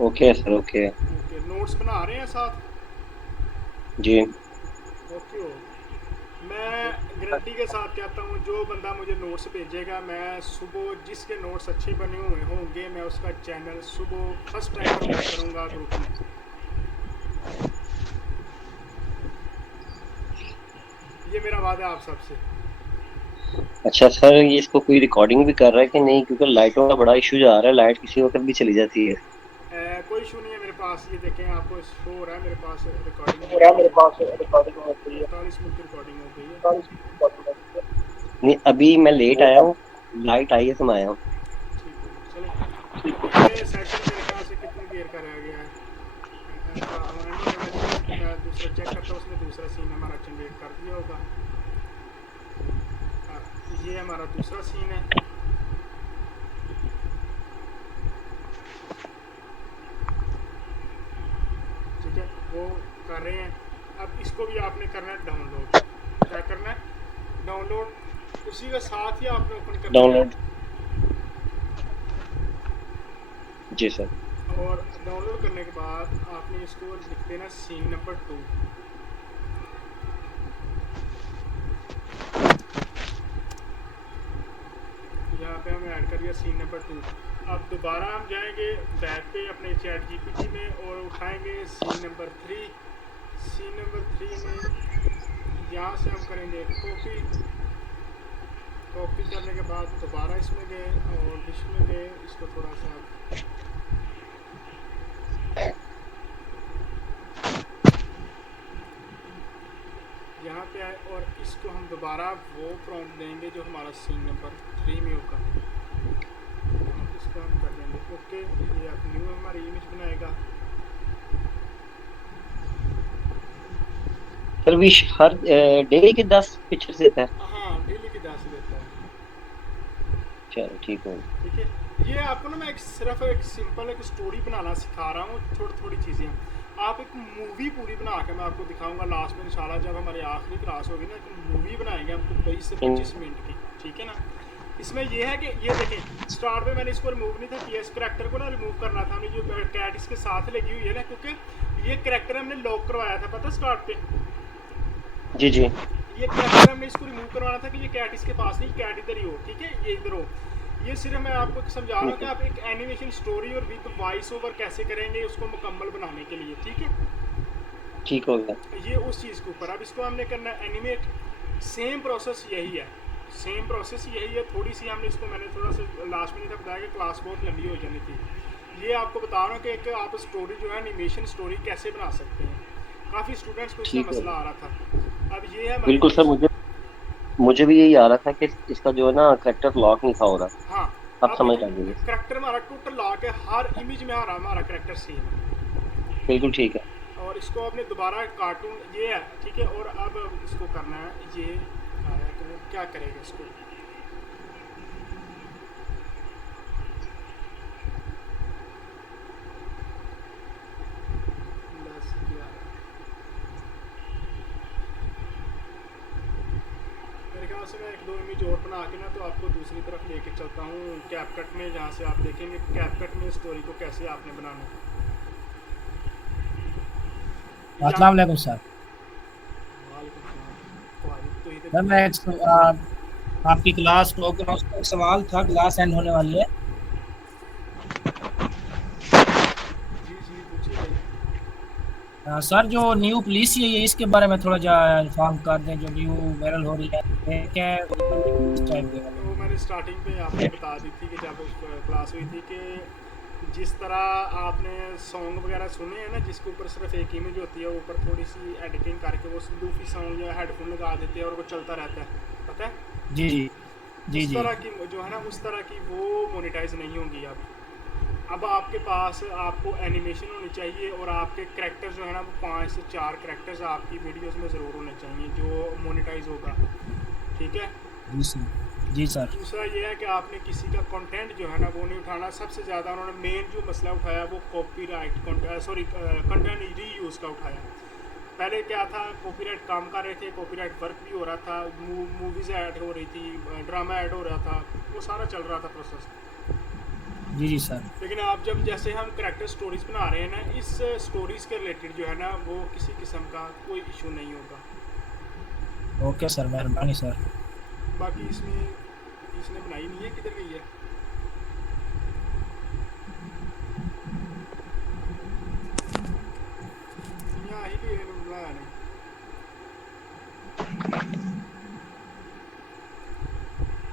Okay sir, okay. Okay, notes बना रहे हैं साथ? जी। ओके हो। मैं गारंटी के साथ कहता हूँ जो बंदा मुझे नोट्स भेजेगा, मैं सुबह जिसके नोट्स अच्छे बने हुए होंगे मैं उसका चैनल सुबह फर्स्ट टाइम अपलोड करूँगा ग्रुप में। ये मेरा वादा है आप सबसे। अच्छा सर, ये इसको कोई रिकॉर्डिंग भी कर रहा है कि नहीं? क्योंकि लाइटों का बड़ा इशू जा रहा है, लाइट किसी वक्त भी चली जाती है। कोई इशू नहीं है मेरे पास। ये देखें, आपको शो हो रहा है मेरे पास रिकॉर्डिंग हो गई है, 45 मिनट की रिकॉर्डिंग हो गई है। नहीं, अभी मैं लेट आया हूँ, लाइट आई है तो मैं आया हूँ। ठीक है, चलें। ये सेशन मेरे ख्याल से कितनी देर का रह गया है? मैं दूसरा चेक करता हूँ, उसने दूसरा सीन हमारा जनरेट कर दिया होगा। ये हमारा दूसरा सीन है। ठीक है, वो कर रहे हैं। अब इसको भी आपने करना है डाउनलोड। क्या करना है? डाउनलोड। उसी के साथ ही आपने ओपन करना है डाउनलोड। जी सर। और डाउनलोड करने के बाद आपने इसको लिख देना सीन नंबर 2। यहाँ पे हमें ऐड कर दिया सीन नंबर 2। अब दोबारा हम जाएंगे बैक पे अपने चैट जीपीटी में और उठाएंगे सीन नंबर 3। सीन नंबर 3 में यहाँ से हम करेंगे कॉपी करने के बाद दोबारा इसमें गए और इसमें गए, इसको थोड़ा सा यहाँ पे आए और इसको हम दोबारा वो प्रॉम्प्ट देंगे जो हमारा सीन नंबर 3 में होगा। इसको हम कर देंगे ओके। ये अब न्यू हमारी इमेज बनाएगा। सर विश हर डेली के 10 पिक्चर्स देता है? हाँ, डेली की 10 देता है। चलो ठीक है। ठीक है, ये आपको ना मैं सिर्फ एक सिंपल एक स्टोरी बनाना सिखा रहा हूँ, थोड़ी चीज़ें। आप एक मूवी पूरी बना के मैं आपको दिखाऊंगा लास्ट में इंशाल्लाह, जब हमारी आखिरी क्लास होगी ना, एक मूवी बनाएंगे हम 22 से 25 मिनट की, ठीक है ना। इसमें ये है कि ये देखें, स्टार्ट में मैंने इसको रिमूव नहीं था किया, इस करैक्टर को ना रिमूव करना था। हमने जो कैट इसके साथ लगी हुई है ना, क्योंकि ये करैक्टर हमने लॉक करवाया था, पता स्टार्ट पे। जी जी। ये करैक्टर हमने इसको रिमूव करवाना था कि ये कैट इसके पास नहीं, कैट इधर ही हो, ठीक है, ये इधर हो। ये सिर्फ मैं आपको समझा रहा हूँ कि आप एक एनिमेशन स्टोरी और विद वॉइस ओवर कैसे करेंगे उसको मुकम्मल बनाने के लिए, ठीक है। ठीक हो गया। ये उस चीज़ के ऊपर। अब इसको हमने करना है एनिमेट। सेम प्रोसेस यही है, सेम प्रोसेस यही है। थोड़ी सी हमने इसको, मैंने थोड़ा सा लास्ट में नहीं था बताया कि क्लास बहुत लंबी हो जानी थी। ये आपको बता रहा हूँ कि एक आप स्टोरी जो है एनिमेशन स्टोरी कैसे बना सकते हैं। काफ़ी स्टूडेंट्स को इसका मसला आ रहा था। अब ये है बिल्कुल सर, मुझे भी यही आ रहा था कि इसका जो है ना करैक्टर लॉक नहीं था हो रहा। हाँ, अब समझ आ गई। करैक्टर हमारा टोटल लॉक है, हर इमेज में हमारा करैक्टर सेम है। बिल्कुल ठीक है। और इसको आपने दोबारा कार्टून ये है, ठीक है। और अब इसको करना है, ये तो वो क्या करेगा इसको, मेरे ख्याल से मैं 1-2 इमेज और बना के ना तो आपको दूसरी तरफ लेके चलता हूँ कैपकट में, जहाँ से आप देखेंगे कैपकट में स्टोरी को कैसे आपने बनाना है। अस्सलाम वालेकुम सर। सर मैं आपकी क्लास को एक सवाल था, क्लास एंड होने वाली है। जी जी पूछिए। सर जो न्यू पुलिस है ये इसके बारे में थोड़ा जा इन्फॉर्म कर दें, जो न्यू वायरल हो रही है ये क्या है इस टाइप के तो मैंने स्टार्टिंग पे आपको बता दी थी कि जब क्लास हुई थी कि जिस तरह आपने सॉन्ग वगैरह सुने हैं ना, जिसके ऊपर सिर्फ एक इमेज होती है, ऊपर थोड़ी सी एडिटिंग करके वो लूफी सॉन्ग या हेडफोन लगा देते हैं और वो चलता रहता है, पता है? जी जी जी उस जी तरह की जो है ना, उस तरह की वो मोनेटाइज नहीं होंगी अब आपके पास आपको एनिमेशन होनी चाहिए और आपके करैक्टर्स जो है ना वो 5 से 4 करैक्टर्स आपकी वीडियोस में ज़रूर होने चाहिए जो मोनेटाइज होगा, ठीक है? जी सर जी सर दूसरा ये है कि आपने किसी का कंटेंट जो है ना वो नहीं उठाना। सबसे ज़्यादा उन्होंने मेन जो मसला उठाया वो कॉपीराइट कंटेंट रीयूज़ का उठाया। पहले क्या था, कॉपीराइट काम कर रहे थे, कॉपीराइट वर्क भी हो रहा था, मूवीज़ ऐड हो रही थी, ड्रामा ऐड हो रहा था, वो सारा चल रहा था प्रोसेस। जी जी सर लेकिन आप जब जैसे हम करैक्टर स्टोरीज बना रहे हैं ना, इस स्टोरीज के रिलेटेड जो है ना वो किसी किस्म का कोई इशू नहीं होगा। ओके सर, मेहरबानी सर। बाकी इसमें इसने बनाई नहीं है, किधर गई है? यहाँ ही गई है, बनाया नहीं।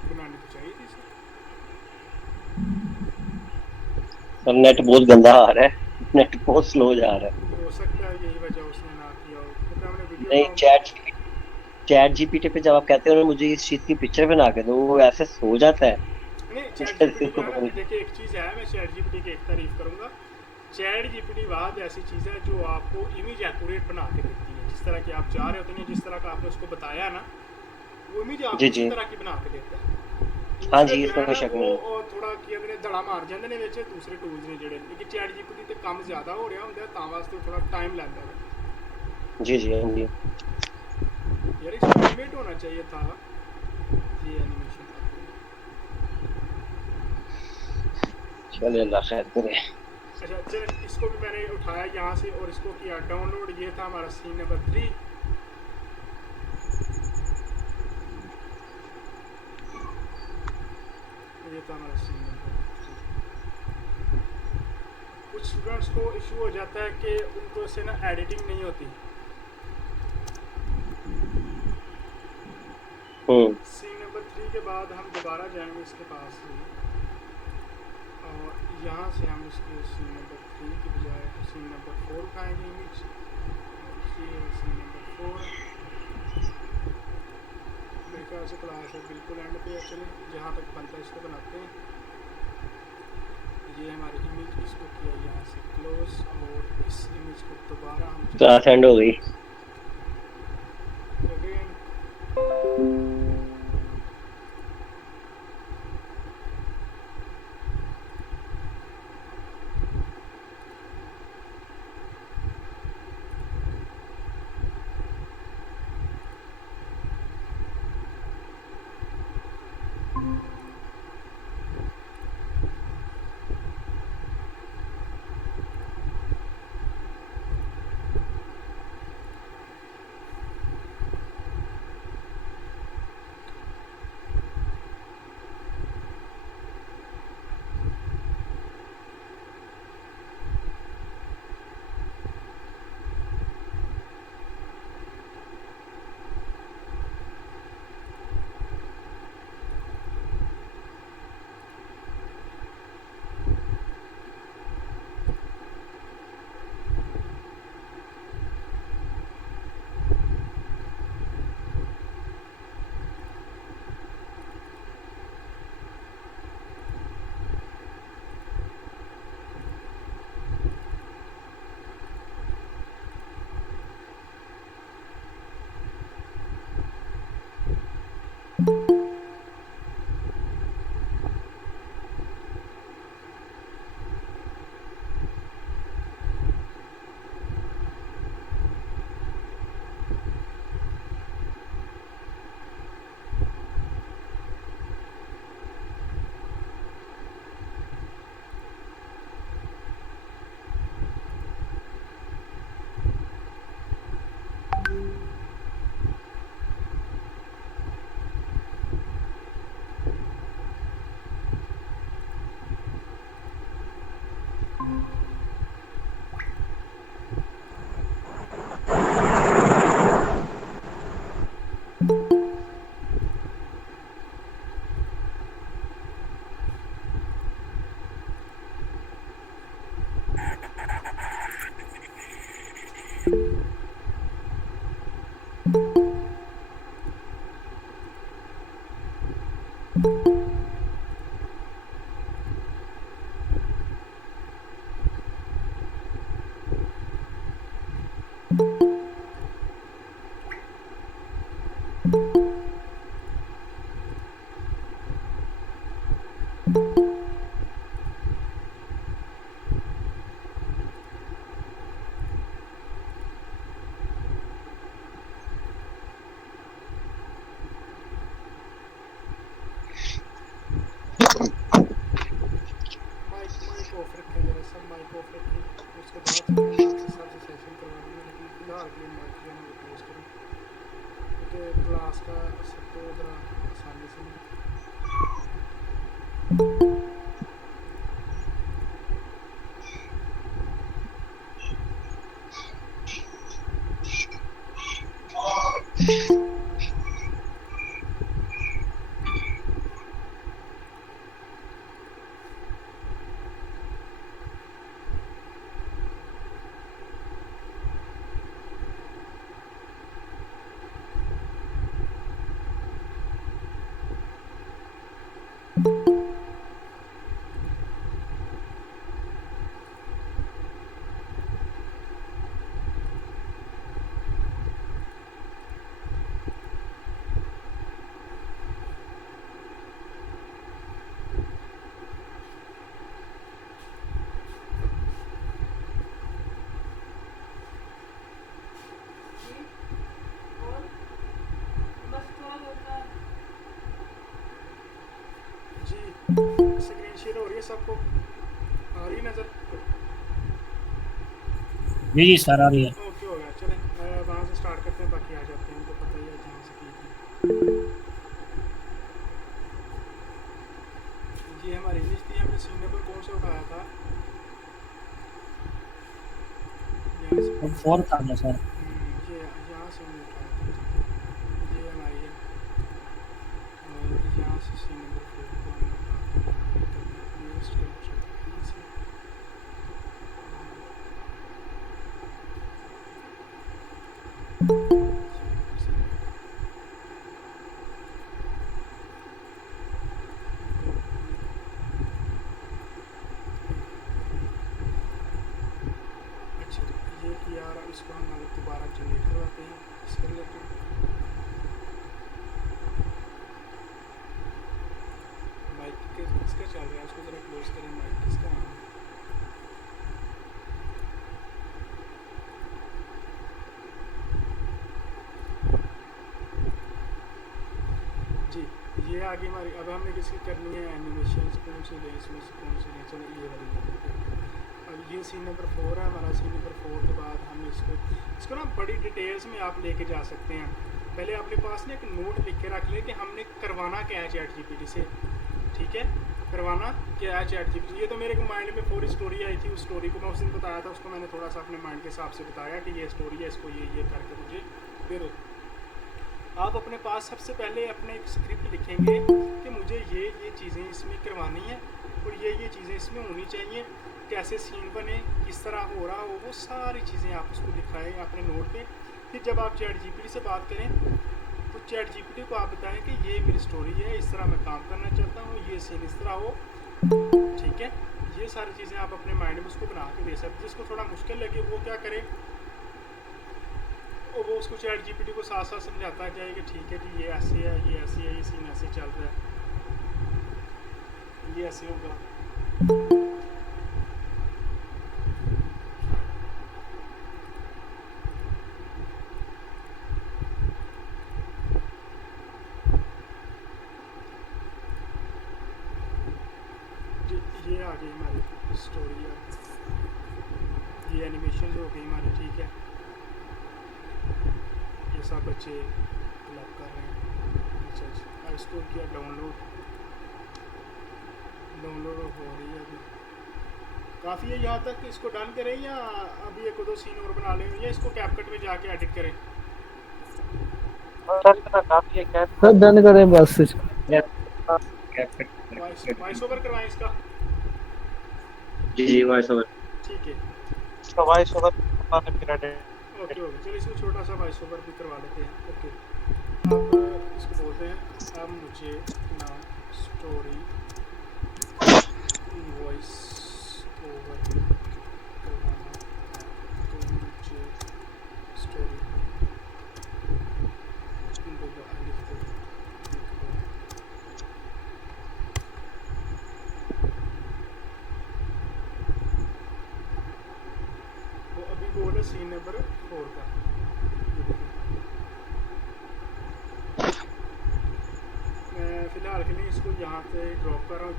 बनानी तो चाहिए थी सर। सर नेट बहुत गंदा आ रहा है, नेट बहुत स्लो जा रहा है। तो हो सकता है यही वजह उसने ना किया हो, क्योंकि हमने वीडियो नहीं, चैट जीपीटी पे जब आप कहते हो मुझे इस चीज की पिक्चर बना के दो, वो ऐसे हो जाता है। नहीं, इस चैट तरह से जीपीटी जो उसको है पता ना, नहीं। देखिए एक चीज़ है, मैं चैट जीपीटी की एक तारीफ करूँगा। चैट जीपीटी वाद ऐसी चीज़ है जो आपको इमेज एक्यूरेट बना के देती है। जिस तरह की आप चाह रहे होते हैं, जिस तरह का आपने उसको बताया ना, वो इमेज आपको जी उसी जी तरह की बना के देता है। हाँ दूसरे जी, जो इसमें है कोई ना शक वो नहीं। और थोड़ा की अगर धड़ा मार जाते हैं ਵਿੱਚ दूसरे टूल्स ने ਜਿਹੜੇ, लेकिन चैट जीपीटी ਤੇ ਕੰਮ ਜ਼ਿਆਦਾ ਹੋ ਰਿਹਾ ਹੁੰਦਾ ਤਾਂ ਵਾਸਤੇ थोड़ा टाइम लगता है। जी जी हाँ जी। यार इसमें एनिमेट होना चाहिए था ये एनिमेशन। चलिए अल्लाह खैर करे। अच्छा चल, इसको भी मैंने उठाया यहाँ से और इसको किया डाउनलोड। ये था हमारा सीन नंबर 3। ये था हमारा सीन नंबर 3। कुछ स्टूडेंट्स को इशू हो जाता है कि उनको से ना एडिटिंग नहीं होती। सीन नंबर 3 के बाद हम दोबारा जाएंगे इसके पास ही, और यहाँ से हम इसके सीन नंबर 3 की बजाय सीन नंबर 4 उठाएंगे इमेज। ये सीन नंबर 4 मेरे ख्याल से क्लास है बिल्कुल एंड पे। चलें जहाँ तक बनता है इसको बनाते हैं। ये हमारी इमेज, इसको किया यहाँ से क्लोज, और इस इमेज को दोबारा हम क्लास एंड हो गई। अगेन जी स्क्रीन शेयर हो रही है सबको, आ रही है नज़र? जी जी सर आ रही है। ओके हो गया, चलें वहाँ से स्टार्ट करते हैं, बाकी आ जाते हैं, उनको पता ही है जहाँ से की थी। ये हमारी इंग्लिश थी, हमने सीन नंबर कौन सा उठाया था? यहाँ से फोर था ना सर। ये यहाँ से हमने उठाया था, ठीक है। ये हमारी है, और यहाँ से सीन नंबर 4 को हमने उठा के पेस्ट कर सकते हैं इसे। अच्छा ये किया, और अब इसको हम मतलब दोबारा जनरेट करवाते हैं इसके रिलेटेड। माइक किसका चल रहा है, उसको ज़रा क्लोज करें। माइक किसका नाम है? जी ये आगे हमारी, अब हमने किसकी करनी है एनिमेशन, कौन सी लें इसमें से, कौन सी लें? चलो ये वाली ले लेते हैं। अब ये सीन नंबर 4 है हमारा। सीन नंबर 4 के बाद हम इसको ना बड़ी डिटेल्स में आप लेके जा सकते हैं। पहले अपने पास ना एक नोट लिख के रख ले कि हमने करवाना क्या है चैट जीपीटी से, ठीक है। करवाना क्या है चैट जीपीटी। ये तो मेरे माइंड में पूरी स्टोरी आई थी, उस स्टोरी को मैं उस दिन बताया था, उसको मैंने थोड़ा सा अपने माइंड के हिसाब से बताया कि ये स्टोरी है, इसको ये करके मुझे दे दो। आप अपने पास सबसे पहले अपने एक स्क्रिप्ट लिखेंगे कि मुझे ये चीज़ें इसमें करवानी है और ये चीज़ें इसमें होनी चाहिए, कैसे सीन बने, किस तरह हो रहा हो, वो सारी चीज़ें आप उसको लिखाएं अपने नोट पे। फिर जब आप चैट जीपीटी से बात करें तो चैट जीपीटी को आप बताएं कि ये मेरी स्टोरी है, इस तरह मैं काम करना चाहता हूँ, ये सीन इस तरह हो, ठीक है। ये सारी चीज़ें आप अपने माइंड में उसको बना के दे सकते हैं। जिसको थोड़ा मुश्किल लगे वो क्या करे, और वो उसको चैट जीपीटी को साथ साथ समझाता जाए कि ठीक है जी ये ऐसे है, ये ऐसे है, ये सीन ऐसे चल रहा है, ये ऐसे होगा। ये आ गई हमारी स्टोरी है, ये एनिमेशन हो गई हमारी, ठीक है। ये सब बच्चे क्लब कर रहे हैं। अच्छा इसको किया डाउनलोड हो रही है अभी, काफ़ी है यहाँ तक। इसको डन करें या अभी एक दो सीन और बना लें, या इसको कैपकट में जाके एडिट करें? काफी है क्या सर डन करें बस इसको। वॉइस ओवर करवाएं इसका? जी वॉइस ओवर, ठीक है, इसका वॉइस ओवर फिर एडिट। ओके चलिए इसको छोटा सा वॉइस ओवर भी करवा लेते हैं। ओके अब इसको बोलते हैं, अब मुझे ना स्टोरी वॉइस ओवर करवाना है, तो मुझे स्टोरी लिख दो। वो अभी बोल रहे सीन नंबर 4 का, मैं फ़िलहाल के लिए इसको यहाँ पे ड्रॉप कर रहा हूँ।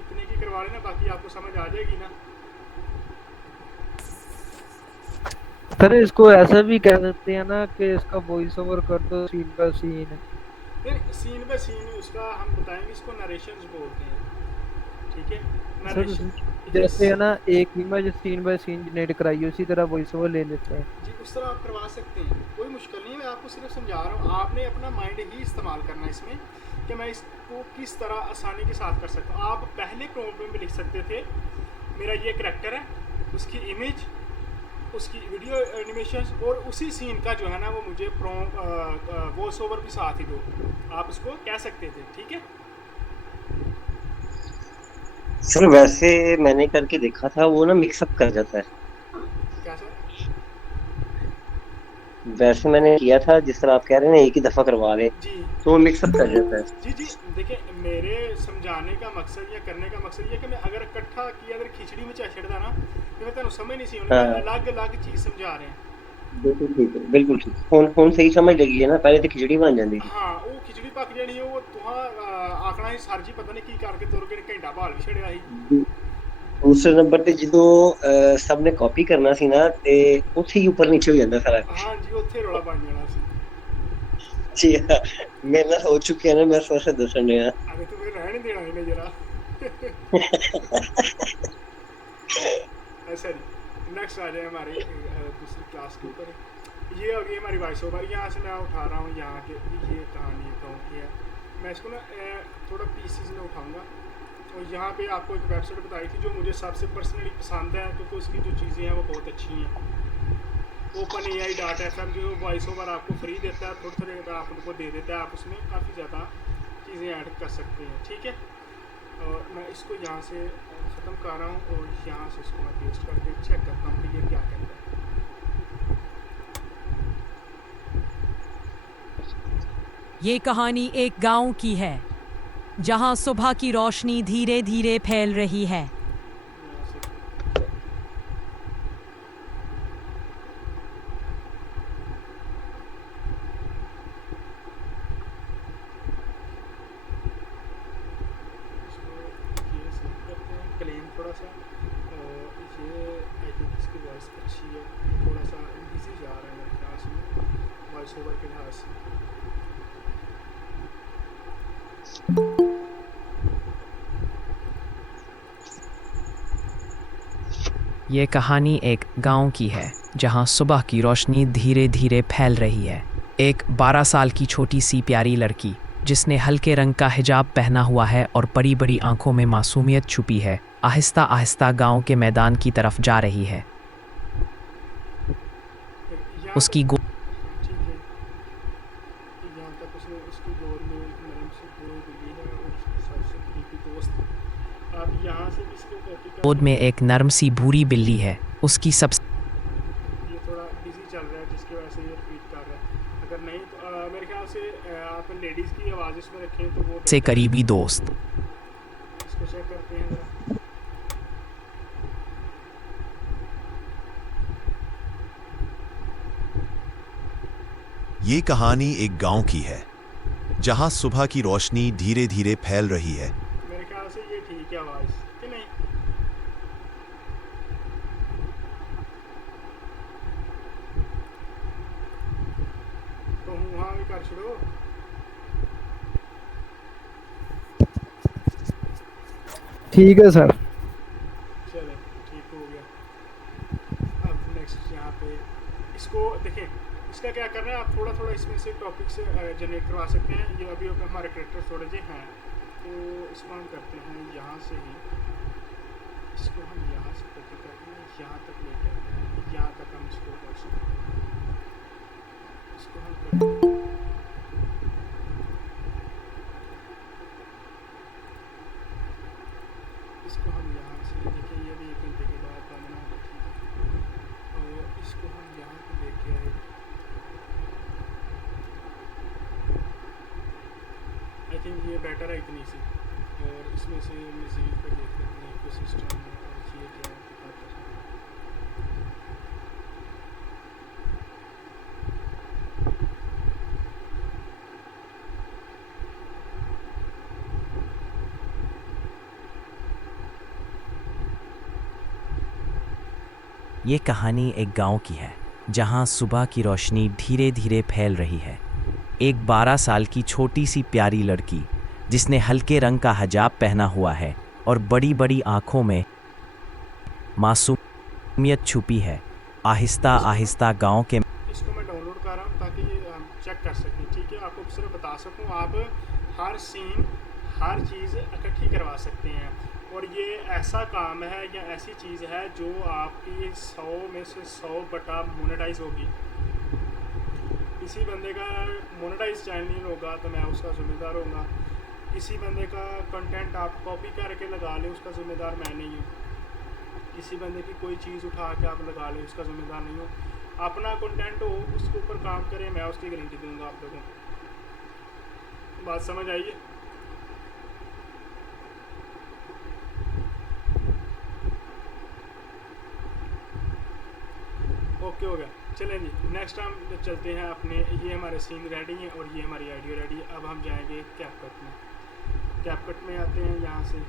इतने की करवा लेना, बाकी आपको समझ आ जाएगी ना। सर इसको ऐसा भी कह सकते हैं ना कि इसका वॉइस ओवर कर दो सीन बाय सीन। नहीं सीन बाय सीन उसका हम बताएंगे, इसको नरेशंस बोलते हैं, ठीक है। सर नरेशन जैसे है ना एक image scene by scene generate कराई उसी तरह वॉइस ओवर ले लेते हैं। जी उस तरह आप करवा सकते हैं, कोई मुश्किल नहीं है। मैं आपको सिर्फ समझा रहा हूँ, आपने अपना माइंड ही इस्तेमाल करना है इसमें कि मैं इसको किस तरह आसानी के साथ कर सकता हूँ। आप पहले प्रॉम्प्ट में भी लिख सकते थे मेरा ये करैक्टर है, उसकी इमेज, उसकी वीडियो एनिमेशन और उसी सीन का जो है ना वो मुझे वॉइस ओवर भी साथ ही दो, आप उसको कह सकते थे, ठीक है। सर वैसे मैंने करके देखा था, वो ना मिक्सअप कर जाता है। क्या सर? वैसे मैंने किया था जिस तरह आप कह रहे हैं ना, एक ही दफा करवा ले जी तो वो मिक्सअप कर जाता है। जी जी, देखिए मेरे समझाने का मकसद या करने का मकसद ये कि मैं अगर इकट्ठा किया अगर खिचड़ी में छेड़ता ना तो मैं तेन समझ नहीं सी होनी, हाँ। अलग अलग चीज़ समझा रहे हैं। बिल्कुल ठीक है, बिल्कुल ठीक। फोन सही समझ लगी है ना, पहले तो खिचड़ी बन जाती थी। हाँ वो खिचड़ी पक जानी है, वो तुहां आखना ही सर जी पता नहीं की करके तुर के घंटा बहाल भी छड़िया ही। दूसरे नंबर ते ਜਦੋਂ सब ने कॉपी करना सी ना ते ਉੱਥੇ ही ऊपर नीचे हो ਜਾਂਦਾ सारा कुछ। हाँ जी, उत्थे रौला बन जाना सी। जी हाँ, मेरे नाल हो चुके हैं ना, मैं सोच दसन डया। अरे तू फिर रहने देना इन्हें जरा। अच्छा जी, नेक्स्ट आ जाए हमारे दूसरी क्लास के ऊपर। ये होगी हमारी वॉइस ओवर। यहाँ से मैं उठा रहा हूँ यहाँ के ये कहानी गाँव की है, मैं इसको ना थोड़ा पीसीज में उठाऊँगा और यहाँ पे आपको एक वेबसाइट बताई थी जो मुझे सबसे पर्सनली पसंद है, क्योंकि उसकी जो चीज़ें हैं वो बहुत अच्छी हैं। OpenAI.fm जो वॉइस ओवर आपको फ्री देता है, थोड़े थोड़े आप उनको दे देता है, आप उसमें काफ़ी ज़्यादा चीज़ें ऐड कर सकते हैं, ठीक है। और मैं इसको यहाँ से ख़त्म कर रहा हूँ और यहाँ से इसको मैं पेस्ट करके चेक करता हूँ कि ये क्या कहता है। ये कहानी एक गांव की है जहां सुबह की रोशनी धीरे धीरे फैल रही है। यहाँ से इसको ये सेलेक्ट करते हैं, क्लेम थोड़ा सा, और ये आई थिंक इसकी वॉइस अच्छी है, थोड़ा सा इजी जा रहा है मेरे ख्याल से वॉइस ओवर के लिहाज से। ये कहानी एक गांव की है जहां सुबह की रोशनी धीरे धीरे फैल रही है। एक 12 साल की छोटी सी प्यारी लड़की जिसने हल्के रंग का हिजाब पहना हुआ है और बड़ी बड़ी आंखों में मासूमियत छुपी है, आहिस्ता आहिस्ता गांव के मैदान की तरफ जा रही है। उसकी ठीक है, यहाँ तक उसने उसकी गोद में एक नरम सी गोद ली है और उसके सबसे करीबी दोस्त। आप यहाँ से भी इसको कॉपी कर, गोद में एक नरम सी भूरी बिल्ली है। उसकी सबसे ये थोड़ा बिजी चल रहा है जिसकी वजह से ये रिपीट कर रहा है। अगर नहीं तो मेरे ख्याल से आप लेडीज़ की आवाज़ इसमें रखें तो वो बेहतर है। करीबी दोस्त। इसको चेक करते हैं ज़रा। ये कहानी एक गांव की है जहां सुबह की रोशनी धीरे धीरे फैल रही है। मेरे ख्याल से ये ठीक है आवाज़ कि नहीं? तो वहाँ भी कर छोड़ो। ठीक है सर। चले ठीक हो गया। अब नेक्स्ट यहाँ पे इसको देखें, इसका क्या करना है, आप थोड़ा थोड़ा इसमें से टॉपिक से जनरेट करवा सकते हैं। ये अभी हमारे कैरेक्टर थोड़े से हैं तो इसको हम करते हैं यहाँ से ही, इसको हम यहाँ से कॉपी करते हैं, यहाँ तक लेके आते हैं, यहाँ तक हम इसको कर सकते हैं। इसको हम करते हैं इसको हम यहाँ से देखिए, ये भी 1 घंटे के बाद बनना है, ठीक है। और इसको हम यहाँ पे लेके आए, आई थिंक ये बेटर है इतनी सी। और इसमें से मज़ीद पे देख लेते हैं इको सिस्टम और ये क्या दिखाता है। ये कहानी एक गांव की है जहां सुबह की रोशनी धीरे धीरे फैल रही है। एक 12 साल की छोटी सी प्यारी लड़की जिसने हल्के रंग का हिजाब पहना हुआ है और बड़ी बड़ी आंखों में मासूमियत छुपी है, आहिस्ता आहिस्ता गांव के इसको मैं डाउनलोड कर रहा हूँ ताकि हम चेक कर सकें, ठीक है, आपको सिर्फ बता सकूँ। आप हर सीन हर चीज़ इकट्ठी करवा सकते हैं, और ये ऐसा काम है या ऐसी चीज़ है जो आपकी 100 में से 100 बटा मोनेटाइज होगी। किसी बंदे का मोनेटाइज चैनल नहीं होगा तो मैं उसका ज़िम्मेदार होऊंगा। किसी बंदे का कंटेंट आप कॉपी करके लगा लें, उसका ज़िम्मेदार मैं नहीं हूँ। किसी बंदे की कोई चीज़ उठा के आप लगा लें, उसका ज़िम्मेदार नहीं हो। अपना कंटेंट हो, उसके ऊपर काम करें, मैं उसकी गारंटी दूंगा आप लोगों को। बात समझ आई है? ओके हो गया। चलें जी, नेक्स्ट हम चलते हैं अपने, ये हमारे सीन रेडी हैं और ये हमारी आइडियो रेडी है। अब हम जाएंगे कैपकट में। कैपकट में आते हैं, यहाँ से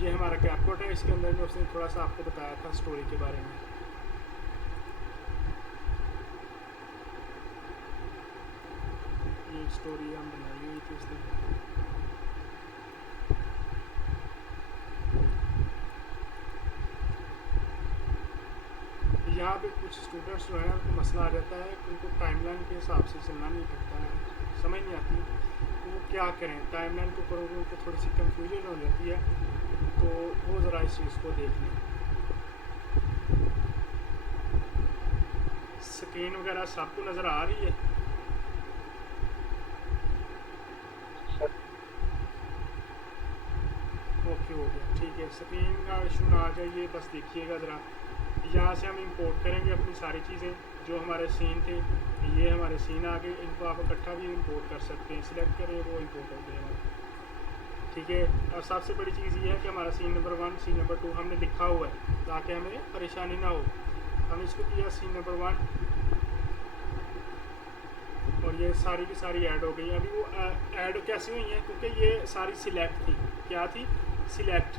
ये हमारा कैपकट है। इसके अंदर जो उसने थोड़ा सा आपको बताया था स्टोरी के बारे में, ये स्टोरी हम बनाई हुई थी उसने। यहाँ पे कुछ स्टूडेंट्स जो है उनको मसला आ जाता है कि उनको टाइमलाइन के हिसाब से चलना नहीं पड़ता है, समझ नहीं आती तो वो क्या करें। टाइमलाइन को करोगे उनको थोड़ी सी कंफ्यूजन हो जाती है, तो वो ज़रा इस चीज़ को देख लें। स्क्रीन वगैरह सबको नज़र आ रही है? ओके हो गया, ठीक है। स्क्रीन का इशू ना आ जाइए, बस देखिएगा ज़रा। यहाँ से हम इंपोर्ट करेंगे अपनी सारी चीज़ें जो हमारे सीन थे। ये हमारे सीन आ गए, इनको आप इकट्ठा भी इंपोर्ट कर सकते हैं। सिलेक्ट करें, वो इंपोर्ट हो गए हमारे, ठीक है। और सबसे बड़ी चीज़ ये है कि हमारा सीन नंबर 1 सीन नंबर 2 हमने लिखा हुआ है ताकि हमें परेशानी ना हो। हम इसको किया सीन नंबर 1 और ये सारी की सारी ऐड हो गई। अभी वो ऐड कैसे हुई हैं, क्योंकि ये सारी सिलेक्ट थी। क्या थी? सिलेक्ट।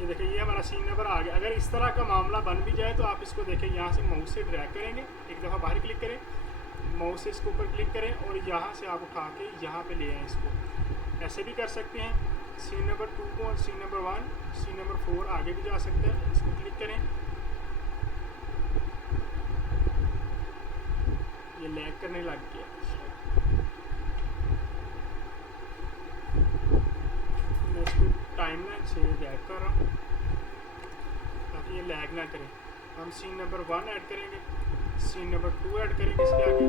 ये देखिए, ये हमारा सीन नंबर आ गया। अगर इस तरह का मामला बन भी जाए तो आप इसको देखें, यहाँ से माउस से ड्रैग करेंगे, एक दफ़ा बाहर क्लिक करें, माउस से इसके ऊपर क्लिक करें और यहाँ से आप उठा के यहाँ पे ले आएँ इसको। ऐसे भी कर सकते हैं। सीन नंबर 2 को और सीन नंबर 1 सीन नंबर 4 आगे भी जा सकते हैं। इसको क्लिक करें, ये लैग करने लग गया। मैं इसको टाइमलाइन से लैग कर रहा हूँ ताकि ये लैग ना करे। हम सीन नंबर 1 ऐड करेंगे, सीन नंबर 2 ऐड करेंगे, इसके आगे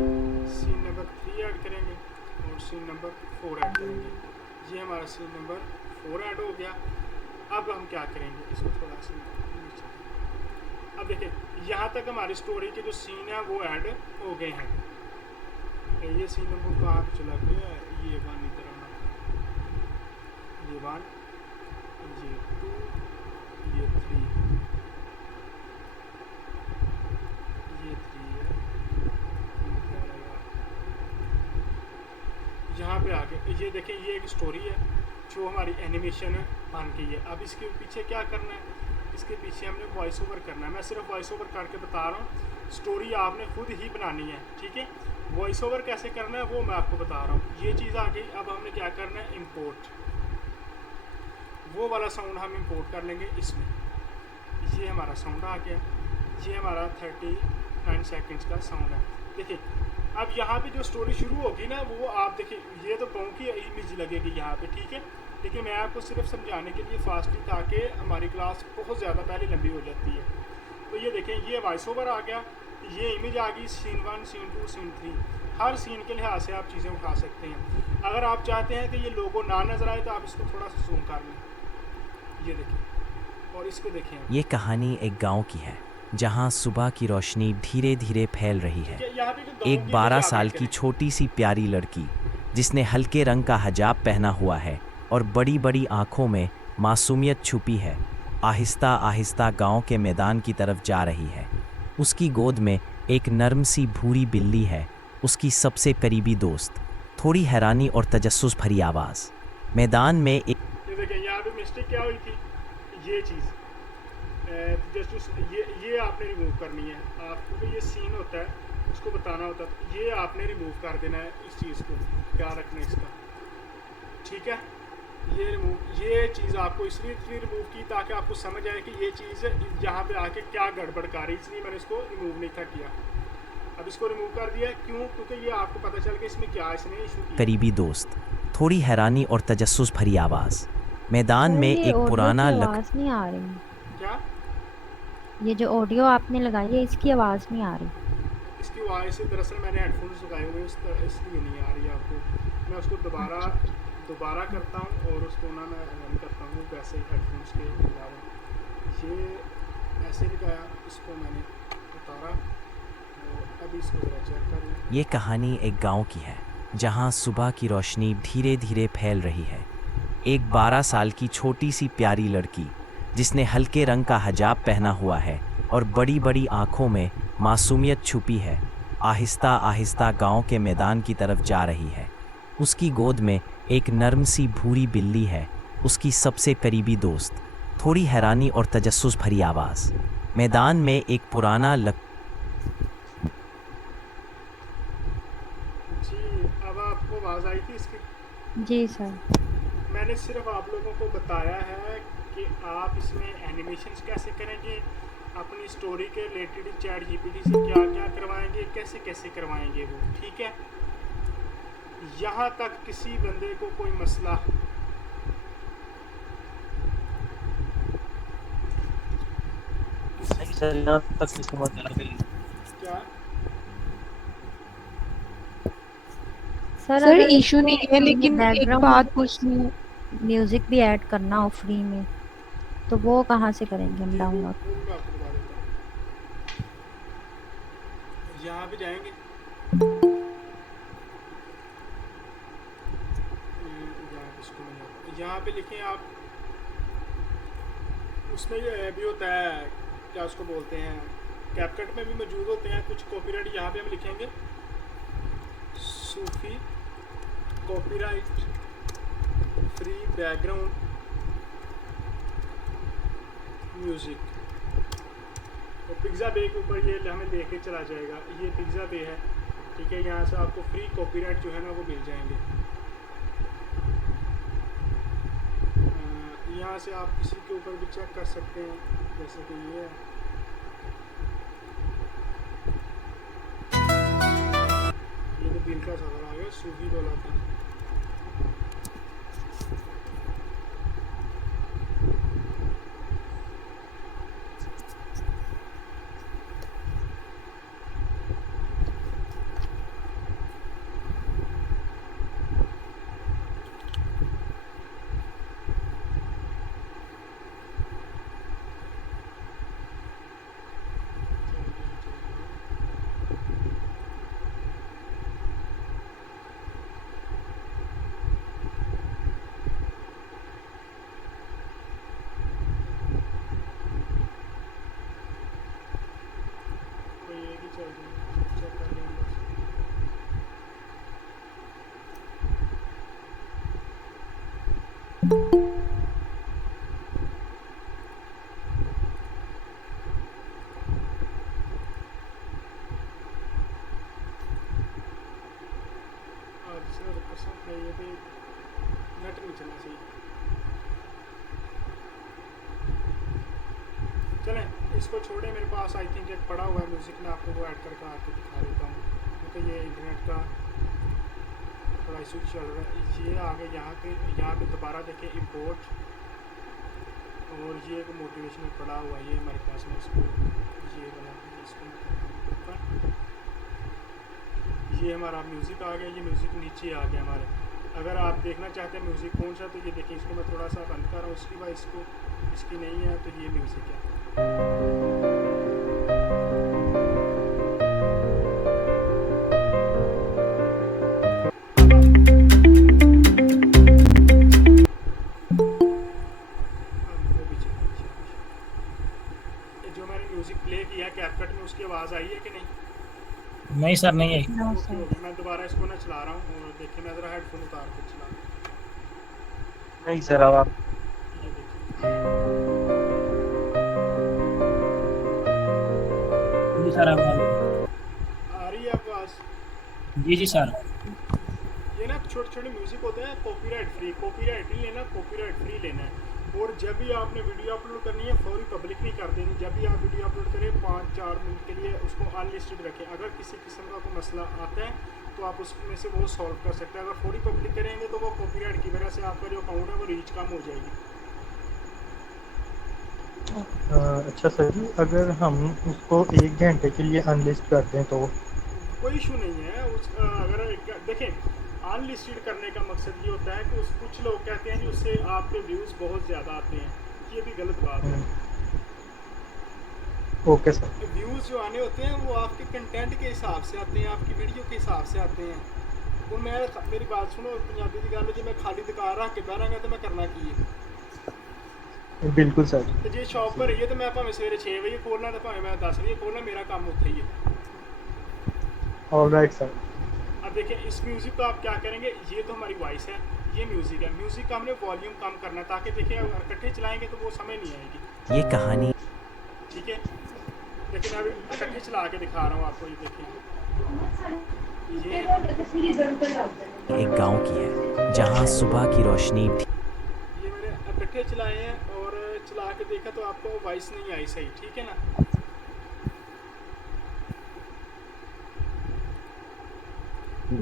सीन नंबर 3 ऐड करेंगे और सीन नंबर 4 ऐड करेंगे। ये हमारा सीन नंबर 4 ऐड हो गया। अब हम क्या करेंगे, इसको थोड़ा सा नीचे। अब देखिए, यहाँ तक हमारी स्टोरी के जो सीन है वो ऐड हो गए हैं। ये सीन नंबर कहाँ चला गया? ये 1 इधर आना, ये 1, ये 2, ये 3, ये 3 है, यहाँ पे आगे ये देखें, ये एक स्टोरी है जो हमारी एनिमेशन बन गई है। अब इसके पीछे क्या करना है, इसके पीछे हमने वॉइस ओवर करना है। मैं सिर्फ वॉइस ओवर करके बता रहा हूँ, स्टोरी आपने खुद ही बनानी है, ठीक है। वॉइस ओवर कैसे करना है वो मैं आपको बता रहा हूँ। ये चीज़ आ गई। अब हमने क्या करना है, इंपोर्ट, वो वाला साउंड हम इंपोर्ट कर लेंगे इसमें। ये हमारा साउंड आ गया, ये हमारा 39 सेकंड्स का साउंड है। देखिए, अब यहाँ पे जो स्टोरी शुरू होगी ना, वो आप देखिए, ये तो गाँव की इमेज लगेगी यहाँ पे, ठीक है। लेकिन मैं आपको सिर्फ समझाने के लिए फास्टली, ताकि हमारी क्लास बहुत ज़्यादा पहले लंबी हो जाती है। तो ये देखें, ये वॉइस ओवर आ गया, ये इमेज आ गई, सीन 1 सीन 2 सीन 3। हर सीन के लिहाज से आप चीज़ें उठा सकते हैं। अगर आप चाहते हैं कि ये लोगो ना नज़र आए तो आप इसको थोड़ा सा जूम कर लें। ये देखिए, और इसको देखें। ये कहानी एक गांव की है जहां सुबह की रोशनी धीरे धीरे फैल रही है। एक 12 साल की छोटी सी प्यारी लड़की जिसने हल्के रंग का हिजाब पहना हुआ है और बड़ी बड़ी आंखों में मासूमियत छुपी है, आहिस्ता आहिस्ता गांव के मैदान की तरफ जा रही है। उसकी गोद में एक नर्म सी भूरी बिल्ली है, उसकी सबसे करीबी दोस्त। थोड़ी हैरानी और तजस्सुस भरी आवाज़। मैदान में एक ये देखिए, यहाँ पे मिस्टेक क्या हुई थी, ये चीज़ जस्ट ये आपने रिमूव करनी है। आपको तो ये सीन होता है, उसको बताना होता है, ये आपने रिमूव कर देना है। इस चीज़ को क्या रखना है इसका, ठीक है। ये चीज़ आपको इसलिए रिमूव की ताकि आपको समझ आए कि ये चीज़ यहाँ पे आके क्या गड़बड़ कर रही, इसलिए मैंने इसको रिमूव नहीं था किया। अब इसको रिमूव कर दिया, क्यों? क्योंकि ये आपको पता चल गया इसमें क्या इसने इशू किया। करीबी दोस्त, थोड़ी हैरानी और तजस्सुस भरी आवाज। मैदान सर, में ये एक ऑडियो पुराना की लक आवाज नहीं आ रही। क्या? ये जो ऑडियो आपने लगाई है इसकी आवाज नहीं आ रही। इसकी आवाज़ से दरअसल मैंने हेडफोन्स लगाए हुए हैं, इसलिए नहीं आ रही है आपको। मैं उसको दोबारा करता हूँ और उसको ना मैं रन करता हूँ वैसे हेडफोन्स के अलावा। ये ऐसे लगाया, इसको मैंने उतारा और अभी इसको ज़रा चेक कर लें। ये कहानी एक गांव की है जहां सुबह की रोशनी धीरे धीरे फैल रही है। एक 12 साल की छोटी सी प्यारी लड़की जिसने हल्के रंग का हिजाब पहना हुआ है और बड़ी बड़ी आंखों में मासूमियत छुपी है, आहिस्ता आहिस्ता गांव के मैदान की तरफ जा रही है। उसकी गोद में एक नर्म सी भूरी बिल्ली है, उसकी सबसे करीबी दोस्त। थोड़ी हैरानी और तजस्सुस भरी आवाज़। मैदान में एक पुराना जी, अब आपको आवाज़ आई थी इसकी? जी सर। मैंने सिर्फ आप लोगों को बताया है कि आप इसमें एनिमेशंस कैसे करेंगे, अपनी स्टोरी के रिलेटेड चैट जीपीटी से क्या क्या करवाएंगे, कैसे कैसे करवाएंगे वो, ठीक है। यहाँ तक किसी बंदे को कोई मसला सर यहाँ तक समझ आ गई। क्या? सर इशू नहीं है, लेकिन एक बात पूछनी है। म्यूजिक भी ऐड करना हो फ्री में तो वो कहाँ से करेंगे हम डाउनलोड? वो मैं आपको बता देता हूँ। यहाँ पे जाएंगे, यहाँ पे लिखें आप, उसमें ये भी होता है, क्या उसको बोलते हैं, कैपकट में भी मौजूद होते हैं कुछ कॉपीराइट। यहाँ पे हम लिखेंगे सूफी कॉपीराइट फ्री बैकग्राउंड म्यूज़िक, और पिज़्ज़ा बे के ऊपर ये हमें लेके चला जाएगा। ये पिज़्ज़ा बे है, ठीक है। यहाँ से आपको फ्री कॉपीराइट जो है ना वो मिल जाएंगे। यहाँ से आप किसी के ऊपर भी चेक कर सकते हैं, जैसे कि ये है। ये तो दिल का सफर आ गया, सूफी बोला था। नेट नहीं चलना चाहिए। चलें इसको छोड़े, मेरे पास आई थिंक एक पड़ा हुआ है म्यूज़िक, में आपको वो ऐड करके आके दिखा देता हूँ, क्योंकि ये इंटरनेट का थोड़ा इशू चल रहा है। ये आगे यहाँ पे दोबारा देखें इंपोर्ट, और ये एक मोटिवेशनल पड़ा हुआ है, ये हमारे पास में, इसको ये वाला इसको, ये हमारा म्यूज़िक आ गया। ये म्यूज़िक नीचे आ गया हमारे। अगर आप देखना चाहते हैं म्यूज़िक कौन सा, तो ये देखिए, इसको मैं थोड़ा सा बंद कर रहा हूँ, इसकी वॉइस को, इसकी नहीं है, तो ये म्यूज़िक है। जो मैंने म्यूज़िक प्ले किया कैपकट में, उसकी आवाज़ आई है कि नहीं? नहीं सर, नहीं है। मैं दोबारा इसको ना चला रहा हूँ, और देखिए मैं ज़रा हेडफोन उतार के चला। नहीं सर, अब आप ये देखिए सर आवाज आ रही है आवाज? जी जी सर। ये ना छोटे छोटे म्यूजिक होते हैं कॉपीराइट फ्री, कॉपीराइट नहीं लेना, कॉपीराइट फ्री लेना है। और जब भी आपने वीडियो अपलोड करनी है फौरी पब्लिक नहीं कर देनी। जब भी आप वीडियो अपलोड करें 5-4 मिनट के लिए उसको अनलिस्टेड रखें। अगर किसी किस्म का कोई मसला आता है तो आप उसमें से वो सॉल्व कर सकते हैं। अगर फौरी पब्लिक करेंगे तो वो कॉपीराइट की वजह से आपका जो अकाउंट है वो रीच कम हो जाएगी। अच्छा सर जी, अगर हम उसको 1 घंटे के लिए अनलिस्ट कर दें तो? कोई इशू नहीं है अगर देखें अनलिस्टेड करने का मकसद ये होता है कि कुछ लोग कहते हैं कि उससे आपके व्यूज़ बहुत ज़्यादा आते हैं, ये भी गलत बात है। Okay sir. व्यूज़ जो आने होते हैं वो आपके कंटेंट के हिसाब से आते हैं, आपकी वीडियो के हिसाब से आते हैं। तो मैं मेरी बात सुनो, पंजाबी की गल जो मैं खाली दुकान रख के बहरांगा तो मैं करना की है? बिल्कुल सर। तो जे शॉप पर रहिए तो मैं भावें सवेरे 6 बजे खोलना तो भावें मैं 10 बजे खोलना, मेरा काम उत्थे ही है। Alright sir. अब देखें इस म्यूज़िक को आप क्या करेंगे, ये तो हमारी वॉइस है, ये म्यूज़िक है। म्यूज़िक का हमने वॉल्यूम कम करना है ताकि देखिए अगर इकट्ठे चलाएंगे तो वो समझ नहीं आएगी। ये कहानी ठीक है, लेकिन अभी इकट्ठे चला के दिखा रहा हूँ आपको। ये देखिए एक गांव की है जहां सुबह की रोशनी ये मैंने इकट्ठे चलाए हैं और चला के देखा तो आपको वॉइस नहीं आई सही। ठीक है ना? जी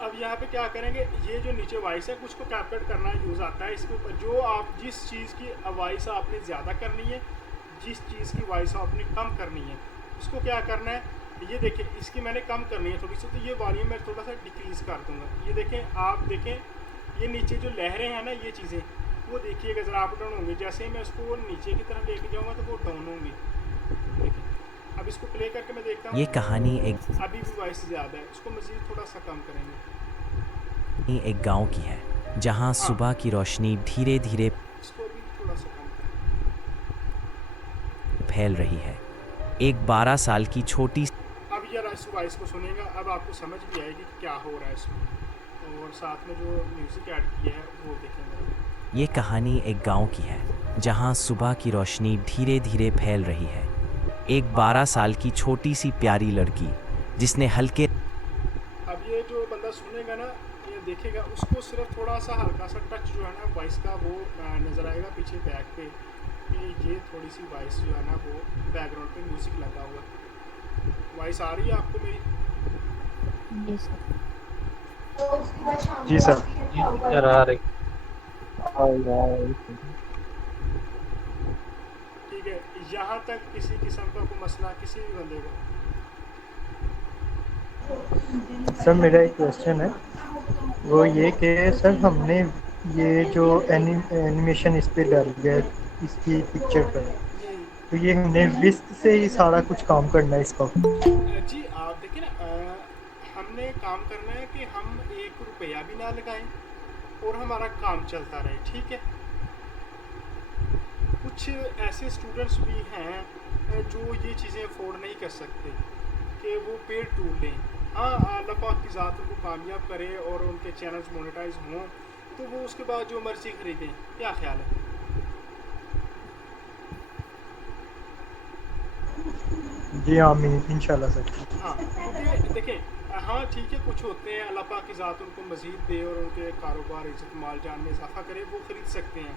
अब यहाँ पे क्या करेंगे, ये जो नीचे वॉइस है कुछ को कैप्चर करना यूज़ आता है इसके ऊपर। जो आप जिस चीज़ की वॉइस आपने ज़्यादा करनी है, जिस चीज़ की वॉइस आपने कम करनी है, उसको क्या करना है, ये देखें इसकी मैंने कम करनी है थोड़ी सी, तो ये वॉल्यूम मैं थोड़ा सा डिक्रीज़ कर दूँगा। ये देखें, आप देखें ये नीचे जो लहरें हैं ना, ये चीज़ें वो देखिएगा ज़रा अप डाउन होंगी। जैसे ही मैं उसको नीचे की तरफ लेके जाऊँगा तो वो डाउन होंगी। देखिए अब इसको प्ले करके मैं देखता हूँ। ये कहानी अभी भी वॉइस ज़्यादा है, उसको मज़ीद थोड़ा सा कम करेंगे। एक गांव की है जहां सुबह की रोशनी धीरे धीरे इसको भी थोड़ा सा कम फैल रही है। एक 12 साल की छोटी अब यार इस वॉइस को सुनेगा, अब आपको समझ भी आएगी कि क्या हो रहा है इसमें। और साथ में जो म्यूज़िक ऐड किया है वो देखेंगे। ये कहानी एक गांव की है जहां सुबह की रोशनी धीरे धीरे फैल रही है। एक 12 साल की छोटी सी प्यारी लड़की जिसने हल्के अब ये जो बंदा सुनेगा ना, ये देखेगा, उसको सिर्फ थोड़ा सा हल्का सा टच जो है ना वॉइस का वो नज़र आएगा पीछे बैक पे कि ये थोड़ी सी वॉइस जो है ना वो बैकग्राउंड पे म्यूज़िक लगा हुआ। वॉइस आ रही है आपको मेरी? जी सर। सर आ रही। ठीक है, यहाँ तक किसी किस्म का कोई मसला किसी भी बंदे को? सर मेरा एक क्वेश्चन है, वो ये कि सर हमने ये जो एनिमेशन इस पे डाली है इसकी पिक्चर पर, तो ये हमने रिस्क से ही सारा कुछ काम करना है इसका? जी आप देखिए ना, हमने काम करना है कि हम 1 रुपया भी ना लगाएं और हमारा काम चलता रहे। ठीक है, कुछ ऐसे स्टूडेंट्स भी हैं जो ये चीज़ें अफोर्ड नहीं कर सकते कि वो पेड टूल लें। हाँ, अल्लाह पाक की ज़ात उनको कामयाब करे और उनके चैनल्स मोनेटाइज हों तो वो उसके बाद जो मर्जी खरीदें। क्या ख्याल है? जी आमीन इंशाल्लाह सर। हाँ क्योंकि देखें, हाँ ठीक है, कुछ होते हैं अल्लाह पाक की ज़ात उनको मज़ीद दे और उनके कारोबार इज़्ज़त माल जान में इजाफा करे, वो ख़रीद सकते हैं।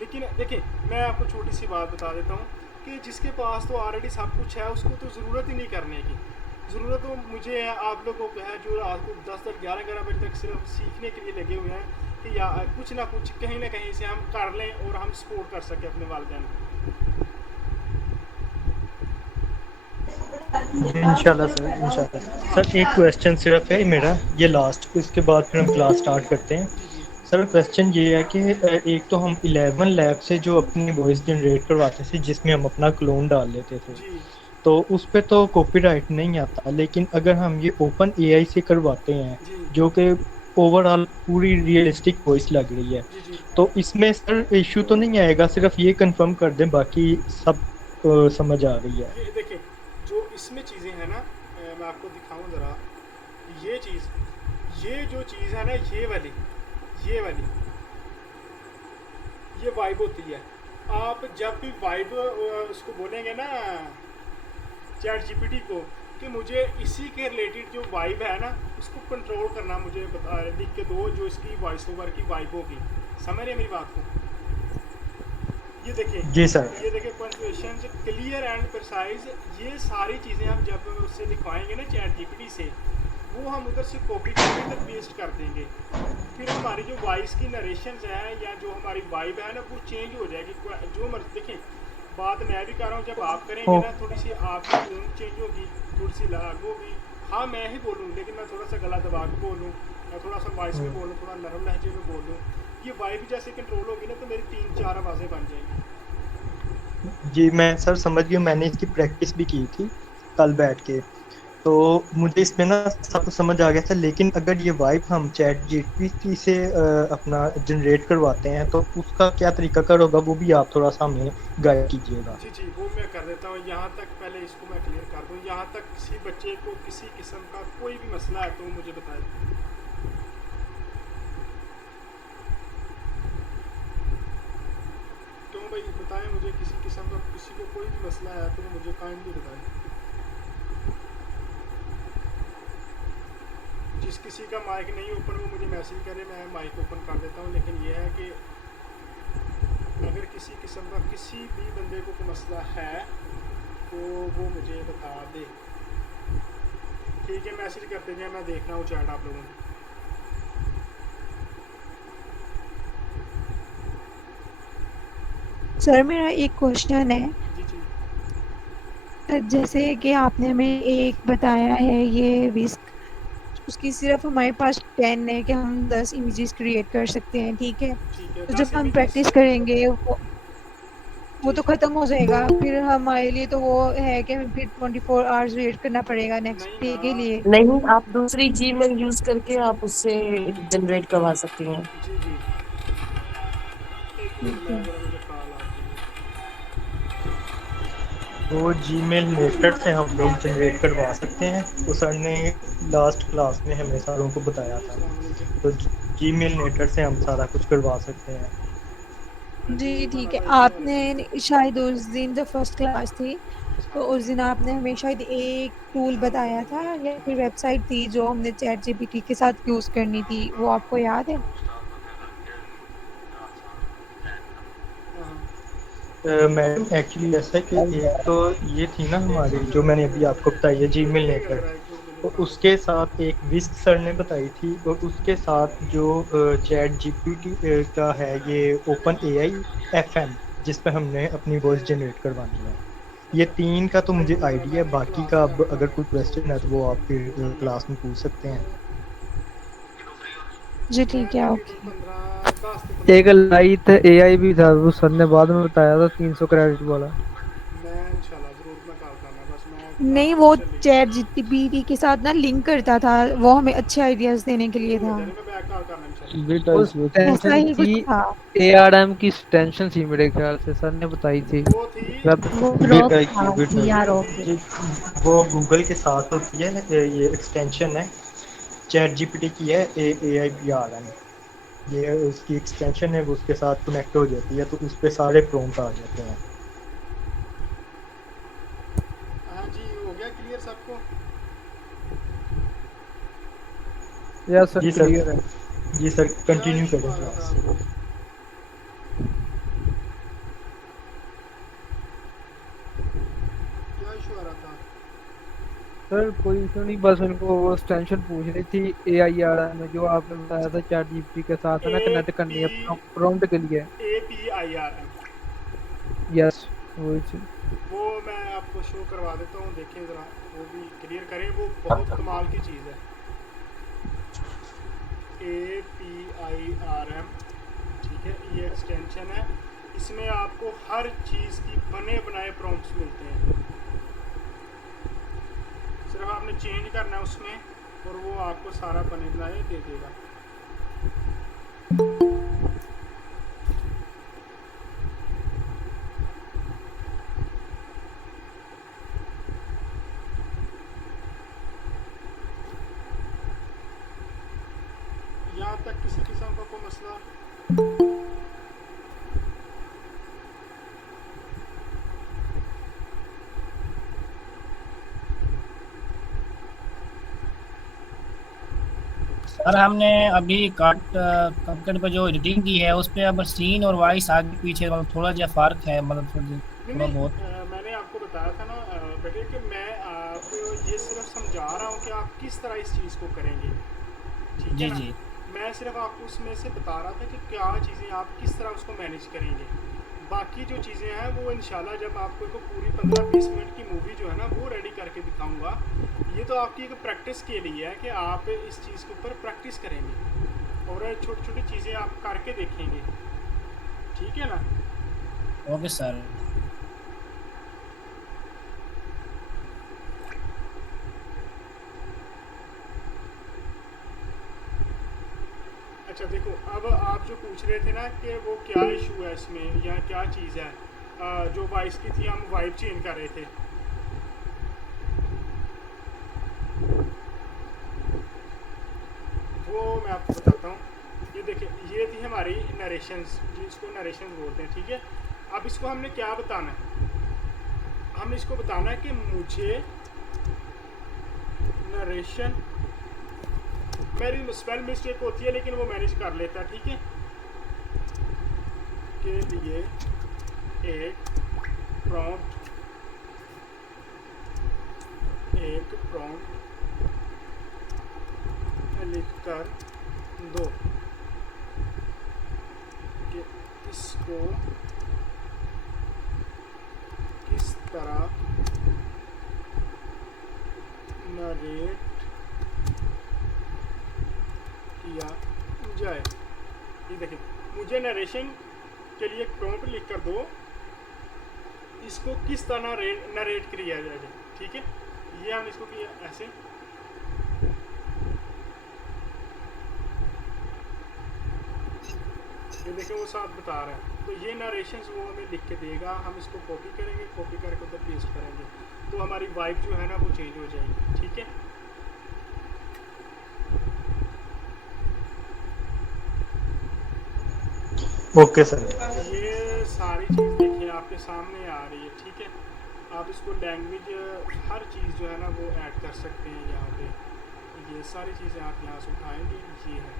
लेकिन देखें, मैं आपको छोटी सी बात बता देता हूँ कि जिसके पास तो ऑलरेडी सब कुछ है उसको तो ज़रूरत ही नहीं करने की। ज़रूरत तो मुझे है, आप लोगों को है जो रात को 10-10, 11-11 बजे तक सिर्फ सीखने के लिए लगे हुए हैं कि या कुछ ना कुछ कहीं ना कहीं से हम कर लें और हम सपोर्ट कर सकें अपने वालिदैन को। इंशाल्लाह सर, इंशाल्लाह सर। एक क्वेश्चन सिर्फ है मेरा, ये लास्ट, इसके बाद फिर हम क्लास स्टार्ट करते हैं। सर क्वेश्चन ये है कि एक तो हम 11 लैब से जो अपनी वॉइस जनरेट करवाते थे जिसमें हम अपना क्लोन डाल लेते थे, तो उस पे तो कॉपीराइट नहीं आता, लेकिन अगर हम ये ओपन एआई से करवाते हैं जो कि ओवरऑल पूरी रियलिस्टिक वॉइस लग रही है, तो इसमें सर इशू तो नहीं आएगा? सिर्फ ये कंफर्म कर दें, बाकी सब समझ आ रही है। देखिए, जो इसमें चीज़ें हैं ना, मैं आपको दिखाऊं ज़रा, ये चीज़, ये जो चीज़ है ना, ये वाली ये वाइब होती है। आप जब भी वाइब उसको बोलेंगे ना चैट जीपीटी को कि मुझे इसी के रिलेटेड जो वाइब है ना उसको कंट्रोल करना, मुझे बता लिख के दो जो इसकी वॉइस ओवर की वाइब होगी। समझ रहे हैं मेरी बात को? ये देखिए जी सर, ये देखिए पंक्चुएशन क्लियर एंड प्रिसाइज, ये सारी चीज़ें हम जब उससे लिखवाएंगे ना चैट जीपीटी से, वो हम उधर से कॉपी करके इधर पेस्ट कर देंगे। फिर हमारी जो वॉइस की नरेशंस है या जो हमारी वाइब है ना वो चेंज हो जाएगी। जो मर्जी देखें, बात मैं भी कर रहा हूँ, जब आप करेंगे ना थोड़ी सी आपकी टोन चेंज होगी, थोड़ी सी लाग होगी। हाँ मैं ही बोलूँ लेकिन मैं थोड़ा सा गला दबा के बोलूँ या थोड़ा सा वॉइस में बोलूँ, थोड़ा नरम लहजे में बोलूँ, ये वाइब जैसे कंट्रोल होगी ना तो मेरी 3-4 आवाज़ें बन जाएंगी। जी मैं सर समझ गया, मैंने इसकी प्रैक्टिस भी की थी कल बैठ के, तो मुझे इसमें ना सब कुछ समझ आ गया था। लेकिन अगर ये वाइब हम चैट जीपीटी से अपना जनरेट करवाते हैं तो उसका क्या तरीका कर होगा, वो भी आप थोड़ा सा हमें गाइड कीजिएगा। जी वो मैं कर देता हूँ। यहाँ तक पहले इसको मैं क्लियर कर दूँ, यहाँ तक किसी बच्चे को किसी किस्म का कोई भी मसला है तो मुझे बताए। तो भाई बताएं मुझे, किसी किस्म का किसी को कोई भी मसला है तो मुझे काइंडली बताएं। जिस किसी का माइक नहीं ओपन वो मुझे मैसेज करे, मैं माइक ओपन कर देता हूँ। लेकिन यह है कि अगर किसी किस्म का किसी भी बंदे को कोई मसला है तो वो मुझे बता दे। ठीक है, मैसेज करते जाए, मैं देख रहा हूँ चैट आप लोगों को। सर मेरा एक क्वेश्चन है, जैसे कि आपने हमें एक बताया है ये विस्क, उसकी सिर्फ हमारे पास 10 है कि हम 10 इमेजेस क्रिएट कर सकते हैं, ठीक है? तो जब हम प्रैक्टिस करेंगे वो तो ख़त्म हो जाएगा, फिर हमारे लिए तो वो है कि हमें फिर 24 आवर्स वेट करना पड़ेगा नेक्स्ट डे के लिए। नहीं, आप दूसरी जीमेल यूज करके आप उससे जनरेट करवा सकती हैं। वो जीमेल मेथड से हम लोग जनरेट करवा सकते हैं, वो सर ने लास्ट क्लास में हमें सारों को बताया था। तो जीमेल मेथड से हम सारा कुछ करवा सकते हैं। जी ठीक है, आपने शायद उस दिन जब फर्स्ट क्लास थी तो उस दिन आपने हमें शायद एक टूल बताया था या फिर वेबसाइट थी जो हमने चैट जीपीटी के साथ यूज़ करनी थी, वो आपको याद है? मैडम एक्चुअली ऐसा है कि एक तो ये थी ना हमारी जो मैंने अभी आपको बताई है जीमेल नेकर, तो उसके साथ एक विस्क सर ने बताई थी, और उसके साथ जो चैट जीपीटी का है ये ओपन एआई FM जिस पे हमने अपनी वॉइस जनरेट करवानी है। ये 3 का तो मुझे आइडिया है, बाकी का अब अगर कोई क्वेश्चन है तो वो आप फिर क्लास में पूछ सकते हैं। जी ठीक है, ओके। एक लाइट एआई भी था, वो सर ने बाद में बताया था 300 क्रेडिट वाला। नहीं, वो चैट जीपीटी के साथ ना लिंक करता था, वो हमें अच्छे आइडियाज देने के लिए था। ऐसा ही कुछ था। ARM की एक्सटेंशन थी मेरे ख्याल से, सर ने बताई थी। वो गूगल के साथ होती है, ये एक्सटेंशन है, चैट जीपीटी की है AIPRM, ये उसकी एक्सटेंशन है, वो उसके साथ कनेक्ट हो जाती है तो उस पे सारे प्रॉम्प्ट आ जाते हैं। हाँ जी, हो गया क्लियर सबको? यस सर, जी क्लियर है। जी सर, कंटिन्यू करें क्लास। क्या इशू आ रहा था? सर कोई इशू नहीं, बस उनको वो एक्सटेंशन पूछनी थी AIRM में जो आपने बताया था चैट जीपीटी के साथ ना कनेक्ट करनी है प्रॉम्प्ट के लिए। APIRM, यस वही चीज। वो मैं आपको शो करवा देता हूँ, देखें ज़रा, वो भी क्लियर करें, वो बहुत कमाल की चीज़ है। APIRM, ठीक है, ये एक्सटेंशन है, इसमें आपको हर चीज़ की बने बनाए प्रॉम्प्ट्स मिलते हैं, सिर्फ आपने चेंज करना है उसमें और वो आपको सारा बने बनाए दे देगा। किसी किस्म का कोई मसला? सर हमने अभी कट पे जो एडिटिंग की है उस पे अब सीन और वॉइस आगे पीछे मतलब थोड़ा सा फर्क है, मतलब थोड़ा बहुत। मैंने आपको बताया था ना बेटे कि मैं आपको ये सिर्फ समझा रहा हूँ कि आप किस तरह इस चीज़ को करेंगे, ठीक है जी ना? जी मैं सिर्फ आपको उसमें से बता रहा था कि क्या चीज़ें आप किस तरह उसको मैनेज करेंगे। बाकी जो चीज़ें हैं वो इंशाल्लाह जब आपको को पूरी 15-20 मिनट की मूवी जो है ना वो रेडी करके दिखाऊंगा। ये तो आपकी एक प्रैक्टिस के लिए है कि आप इस चीज़ के ऊपर प्रैक्टिस करेंगे और छोटी छोटी चीज़ें आप करके देखेंगे, ठीक है ना? Okay sir. अच्छा देखो, अब आप जो पूछ रहे थे ना कि वो क्या इशू है इसमें या क्या चीज़ है जो वॉइस की थी, हम वाइब चेंज कर रहे थे। वो मैं आपको बताता हूँ। ये देखिए, ये थी हमारी नरेशंस, जिसको नरेशंस बोलते हैं, ठीक है? अब इसको हमने क्या बताना है? हम इसको बताना है कि मुझे नरेशन, मेरी स्पेल मिस्टेक होती है लेकिन वो मैनेज कर लेता है, ठीक है? के लिए एक प्रॉम्प्ट लिख कर दो कि इसको किस तरह नरेट किया जाए। ये देखिए, मुझे नरेशन के लिए प्रॉम्प्ट लिख कर दो, इसको किस तरह नरेट किया जाए, ठीक है? ये हम इसको किया ऐसे। ये देखिए वो साथ बता रहा है, तो ये नरेशंस वो हमें लिख के देगा, हम इसको कॉपी करेंगे, कॉपी करके उधर पेस्ट करेंगे, तो हमारी वाइब जो है ना वो चेंज हो जाएगी, ठीक है? Okay sir. ये सारी चीज़ देखिए आपके सामने आ रही है, ठीक है? आप इसको लैंग्वेज हर चीज़ जो है ना वो ऐड कर सकते हैं यहाँ पे। ये सारी चीज़ें आप यहाँ से उठाएंगे, ये है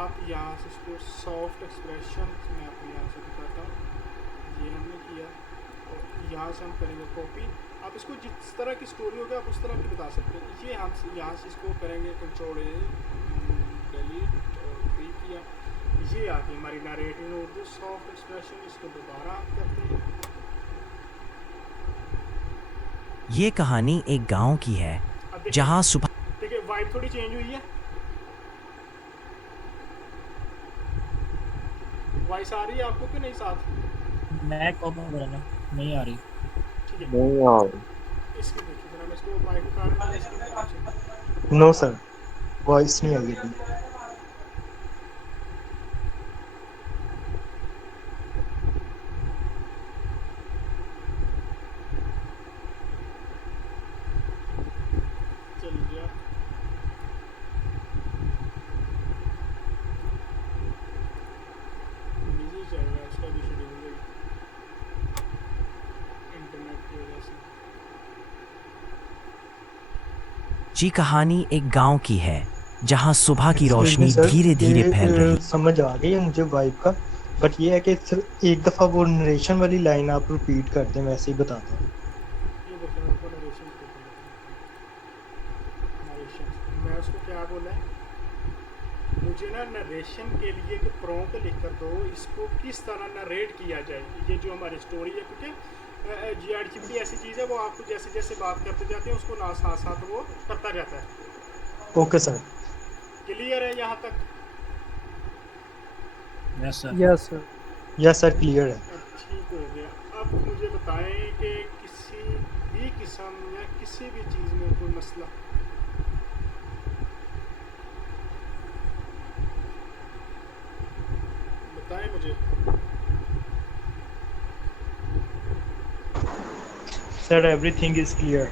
आप यहाँ से इसको सॉफ्ट एक्सप्रेशन मैं आपको यहाँ से दिखाता हूँ। ये हमने किया और यहाँ से हम करेंगे कॉपी। आप इसको जिस तरह की स्टोरी होगी आप उस तरह की बता सकते हैं। ये हम यहाँ से इसको करेंगे कंट्रोल डिलीट और फ्री किया। ये आती हमारी नरेटिव उर्दू सॉफ्ट एक्सप्रेशन, इसको दोबारा आप करते हैं। ये कहानी एक गांव की है जहां सुबह, देखिए वाइब थोड़ी चेंज हुई है, वॉइस आ रही है आपको कि नहीं साथ? मैं कॉपी करना नहीं आ रही, ठीक है? नहीं यार, इसकी देखिए जरा, मैं इसको माइक उतार रहा हूँ। नो सर, वॉइस नहीं आ रही। जी कहानी एक गांव की है जहां सुबह की रोशनी धीरे धीरे फैल रही। समझ आ गई है मुझे वाइब का, बट ये है कि सिर्फ एक दफ़ा वो नरेशन वाली लाइन आप रिपीट कर दें, वैसे ही बता दो। मैं उसको क्या बोला है, मुझे ना नरेशन के लिए एक प्रॉम्प्ट लिख कर दो, इसको किस तरह नरेट किया जाए। ये जो हमारी स्टोरी है, क्योंकि जीआरजीपी ऐसी चीज़ है वो आपको जैसे जैसे बात करते जाते हैं उसको ना साथ साथ वो करता जाता है। ओके सर, क्लियर है यहाँ तक? Yes sir. Yes sir, yes sir, clear है। ठीक हो गया। अब मुझे बताएं कि किसी भी किस्म या किसी भी चीज़ में कोई मसला? बताएं मुझे। Sir everything is clear.